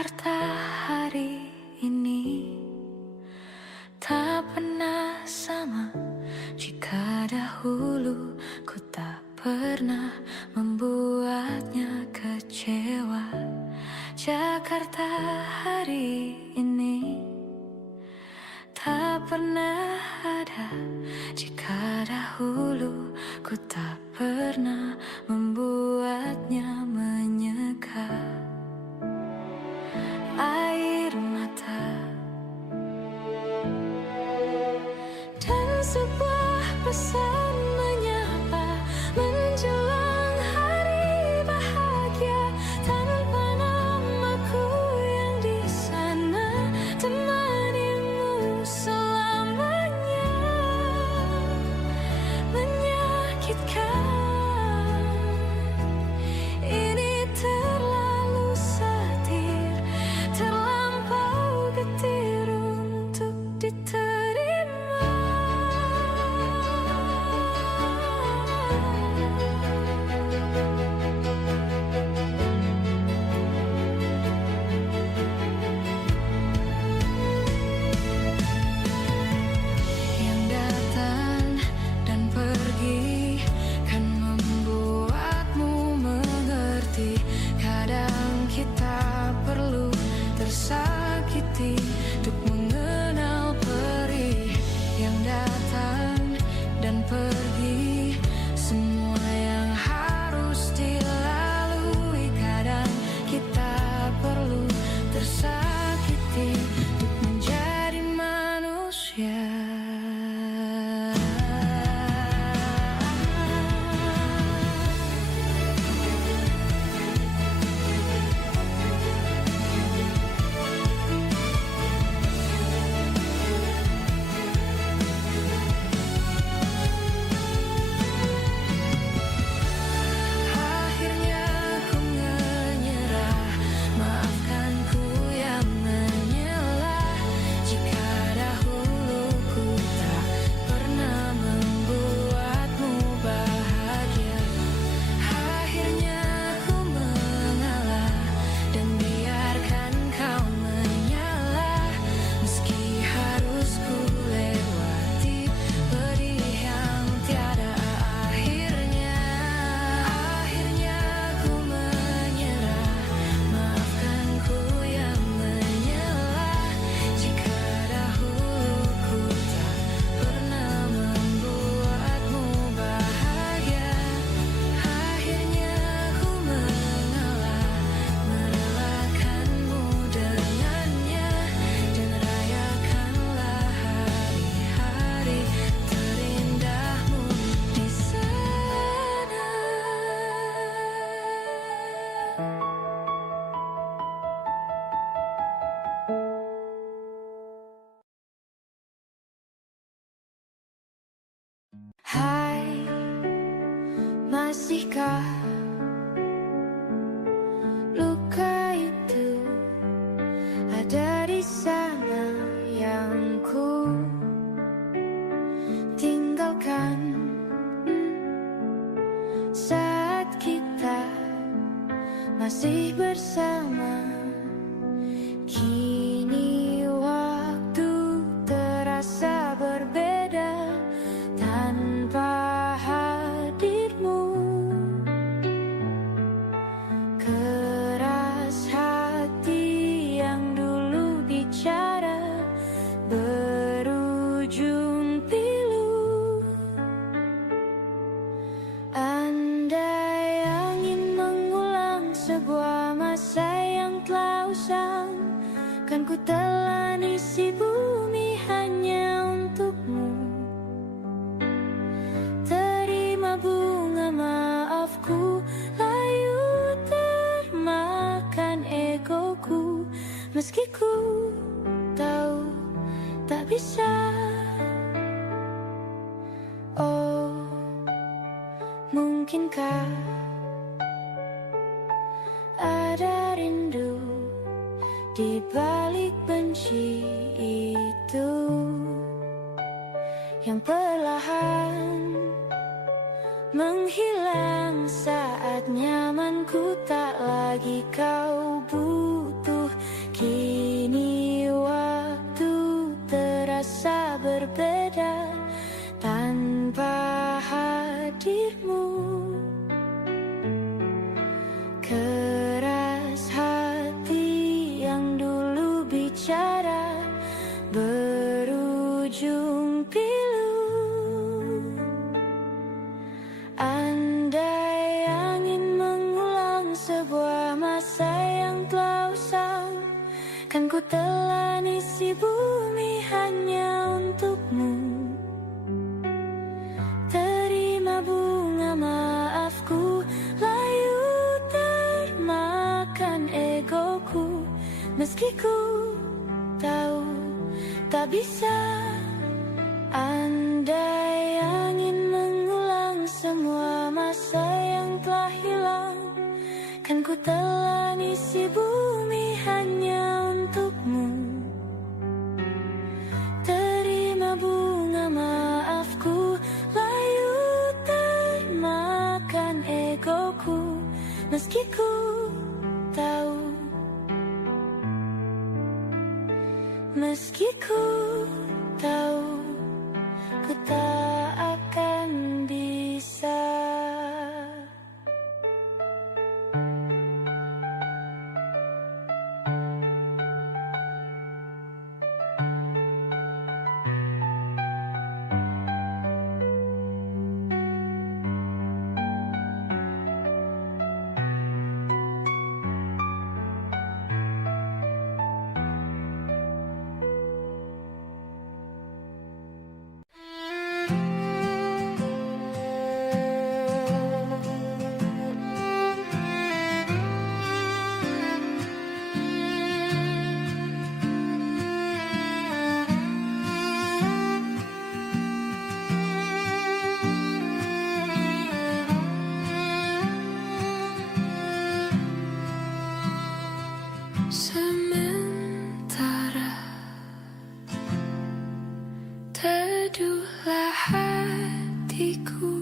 Jakarta hari ini tak pernah sama jika dahulu ku tak pernah membuatnya kecewa. Jakarta hari ini tak pernah ada jika dahulu ku tak pernah membuatnya menyeka. Air mata dan sebuah pesan menyapa menjelang hari bahagia tanpa namaku yang di sana temanimu selamanya. Menyakitkan ini terlalu satir, terlampau getir untuk diterima. Yang datang dan pergi kan membuatmu mengerti. Kadang kita perlu tersakiti untuk mengenal perih. Yang datang dan pergi, semua yang harus dilalui. Kadang kita perlu tersakiti untuk menjadi manusia. Akhirnya ku menyerah, maafkan ku yang menyelah. Jika dahulu ku tak pernah membuatmu bahagia. Akhirnya ku mengalah dan biarkan kau menyalah. Meski harus ku lewati pedih yang tiada akhirnya. Akhirnya ku menyerah, maafkan ku yang menyelah. Jika dahulu ku tak pernah membuatmu bahagia. Akhirnya ku mengalah, merelakanmu dengannya. Dan rayakanlah hari-hari terindahmu di sana. Hai, masihkah luka itu ada di sana yang ku tinggalkan saat kita masih bersama? Kini waktu terasa berbeda tanpa hadirmu. Keras hati yang dulu bicara berujung pilu. Andai angin mengulang sebuah masa yang telah usang, kan ku telan isi bumi hanya untukmu. Terima bunga maafku, layu termakan egoku. Meski ku tahu tak bisa. Oh, mungkinkah ada rindu di balik benci itu yang perlahan menghilang saat nyamanku tak lagi kau butuh. Kan ku telan isi bumi hanya untukmu. Terima bunga maafku, layu termakan egoku. Meski ku tahu tak bisa, andai angin mengulang semua masa yang telah hilang. Kan ku telan isi bumi hanya untukmu. Terima bunga maafku, layu termakan egoku. Meski ku tahu, meski ku tahu, ku tak akan bisa. Sementara teduhlah hatiku,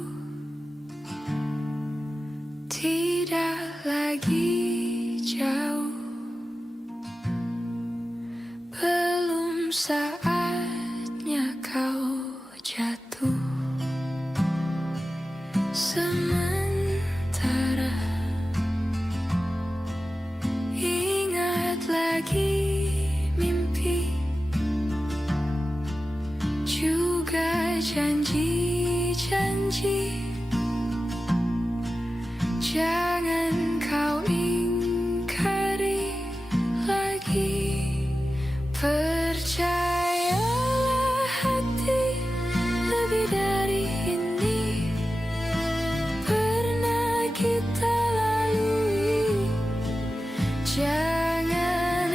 tidak lagi jauh, belum saatnya kau jatuh. Sementara ingat lagi mimpi, juga janji-janji. Jangan kau ingkari lagi. Percayalah hati, lebih dari ini pernah kita lalui. Jangan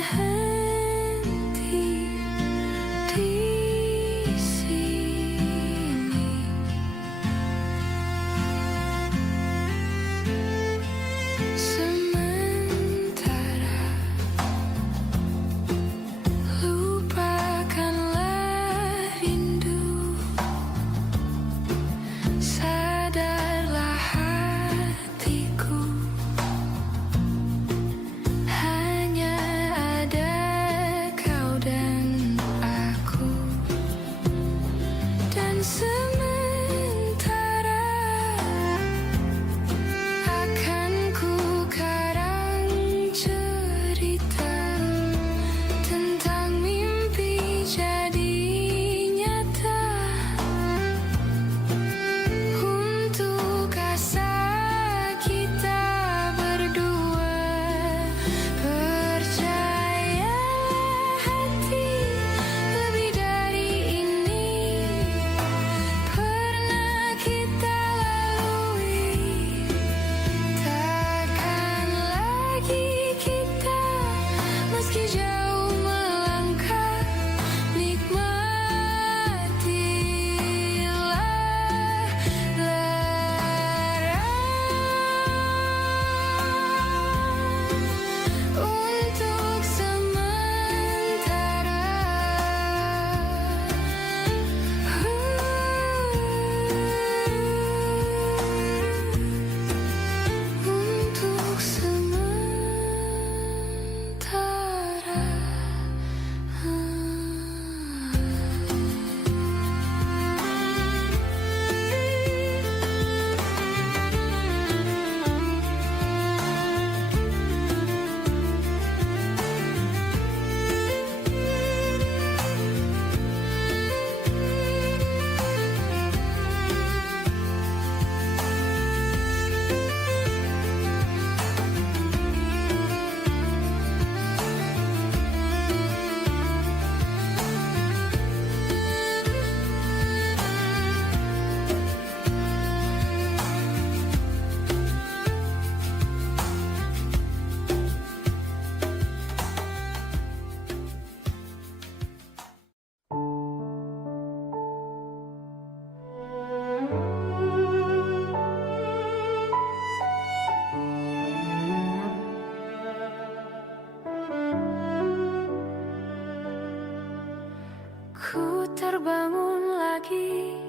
terbangun lagi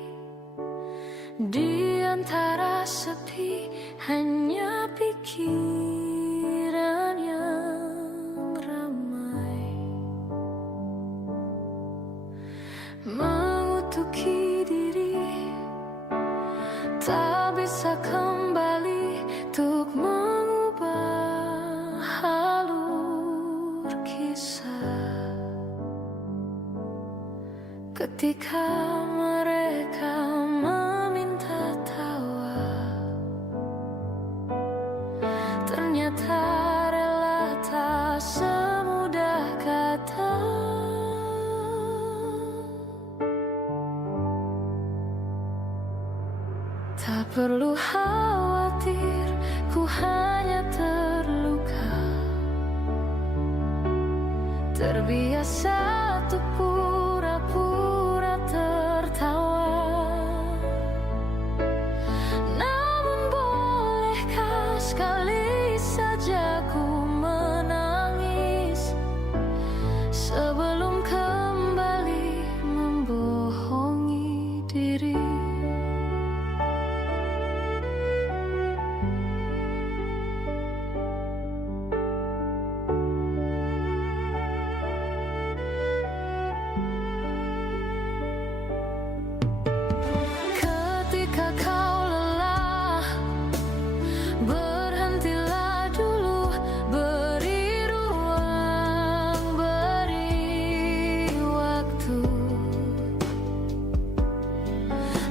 di antara sepi, hanya pikiran yang ramai mengutuki diri, tak bisa kembali untuk mengubah alur kisah. Ketika mereka meminta tawa, ternyata rela tak semudah kata. Tak perlu khawatir, ku hanya terluka, terbiasa untuk pura-pura tertawa. Namun bolehkah sekali saja ku menangis sebelum kembali membohongi diri.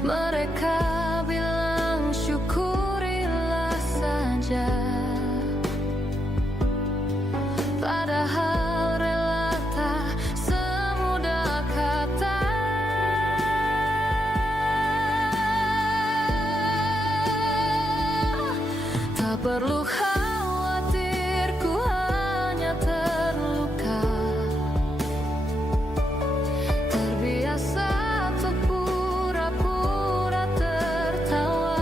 Mereka bilang syukurilah saja, padahal rela tak semudah kata. Tak perlu khawatir, ku hanya terluka, terbiasa untuk pura-pura tertawa.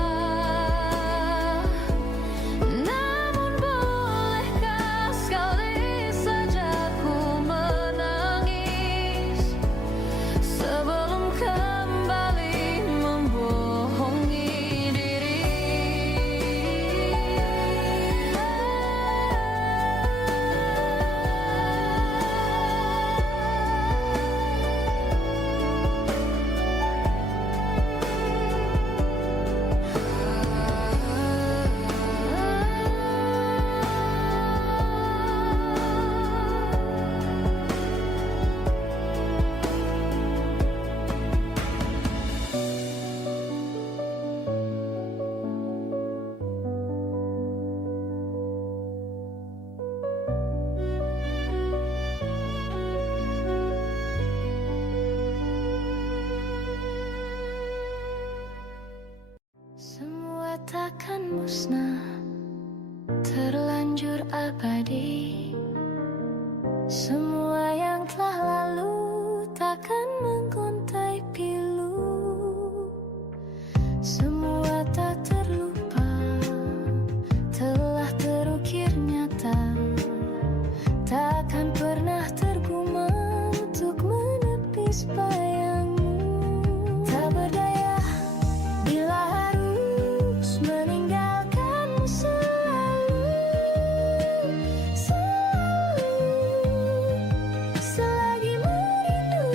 Namun bolehkah sekali saja ku menangis sebelum kembali membohongi diri. Semua takkan musnah, terlanjur abadi. Semua yang telah lalu takkan menggontai pilu. Semua tak terlupa, telah terukir nyata, takkan pernah tergumam untuk menepis bayangmu. Tak berdaya bila harus meninggalkanmu selalu, selalu, selagi merindu.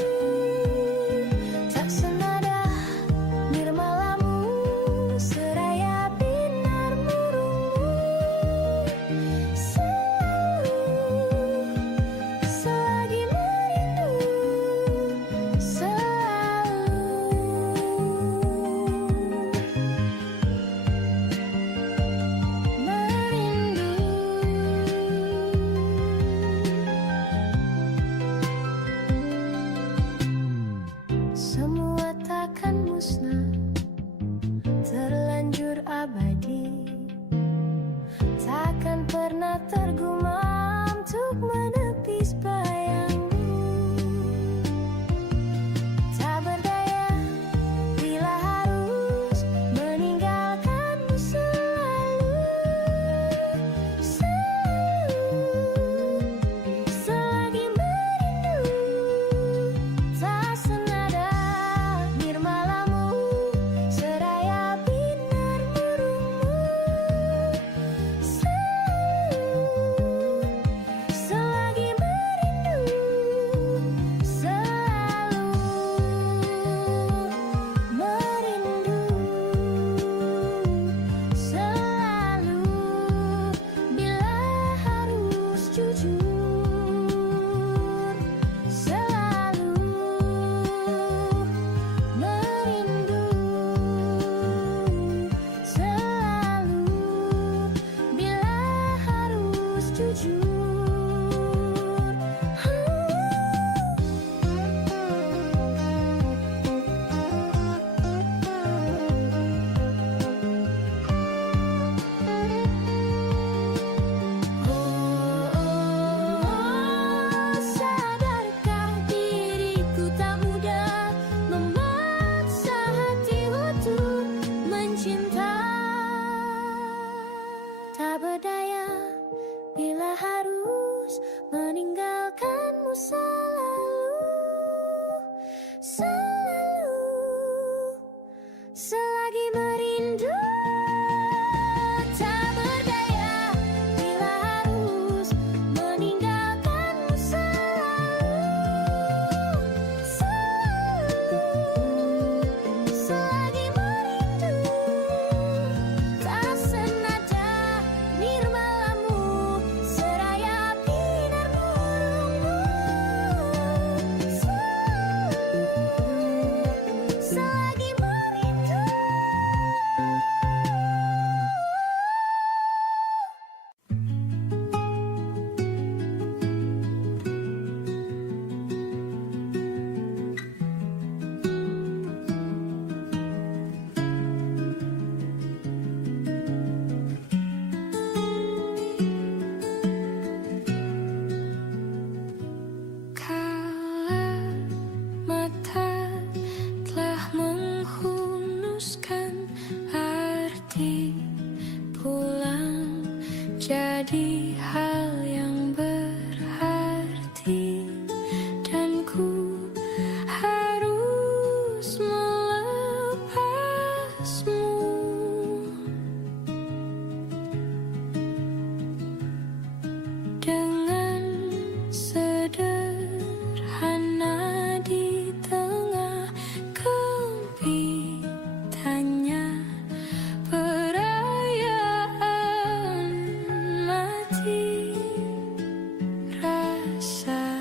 bila harus meninggalkanmu selalu, selagi merindu. Tak berdaya bila harus meninggalkanmu selalu, selagi merindu. Tak senada nirmalamu seraya binar burungmu selagi merindu. Kala mata telah menghunuskan arti pulang jadi hal yang berarti, dan ku harus melepasmu. Dengan sederhana di tengah kempitannya perayaan mati rasa.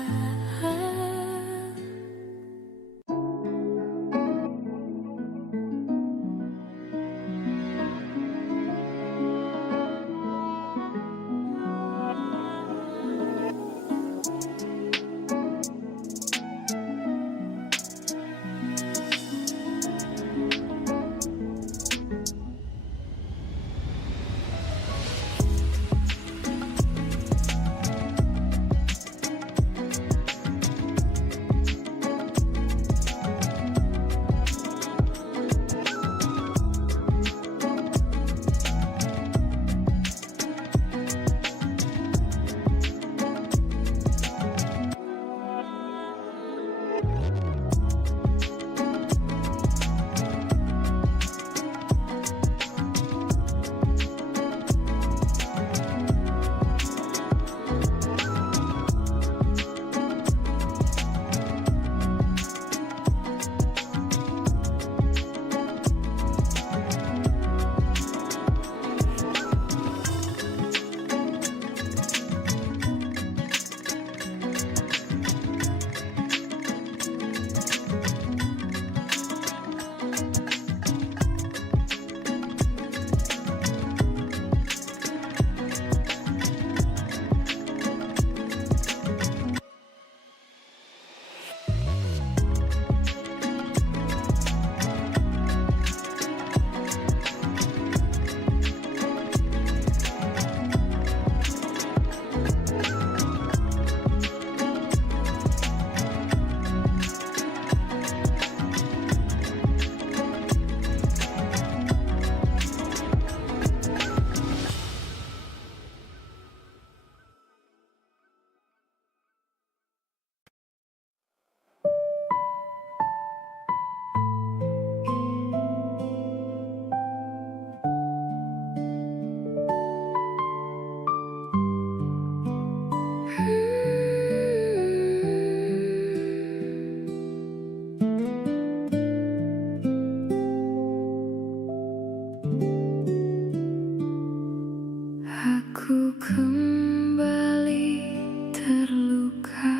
Aku kembali terluka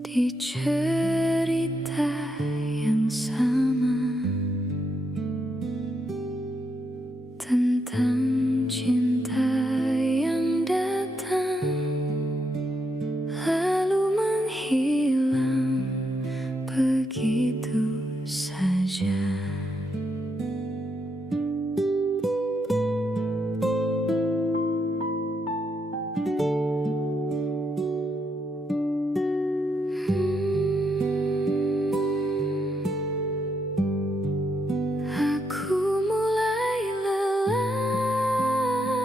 di cerita yang sama tentang cinta yang datang lalu menghilang begitu saja. Aku mulai lelah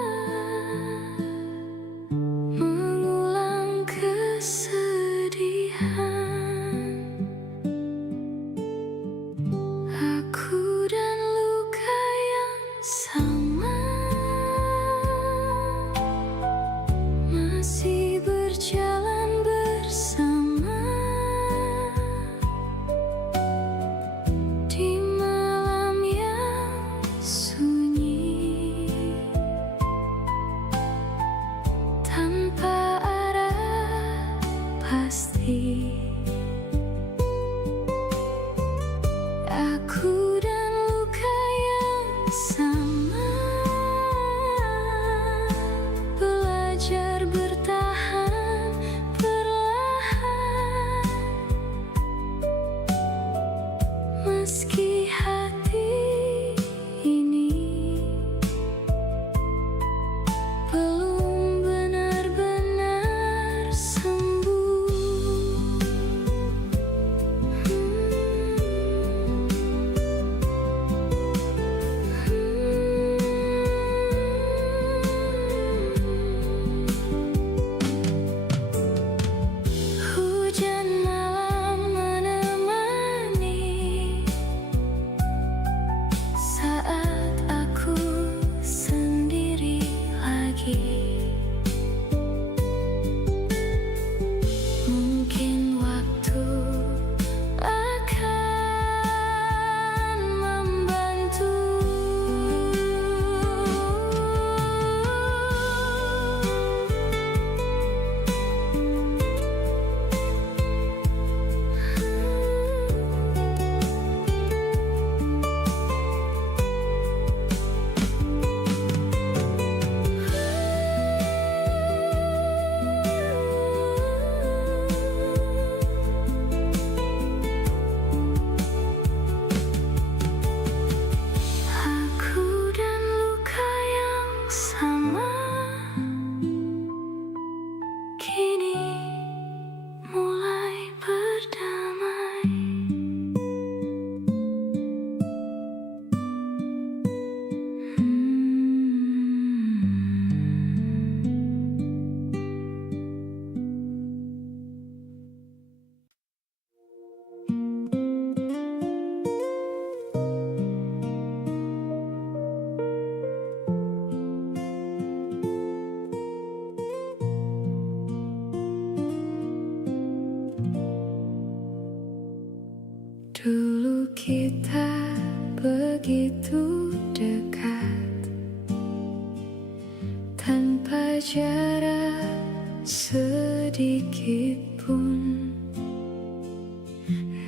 tanpa jarak sedikit pun.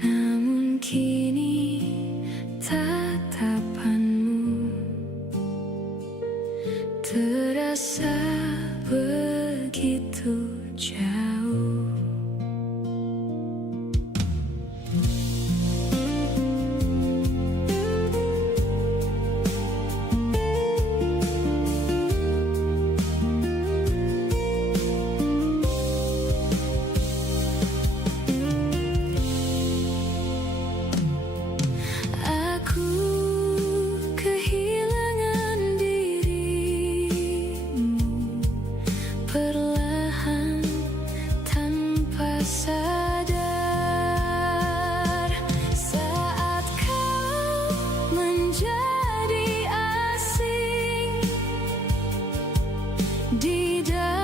Namun kini tatapanmu terasa begitu jauh. Aku kehilangan dirimu perlahan tanpa sadar, saat kau menjadi asing di dalam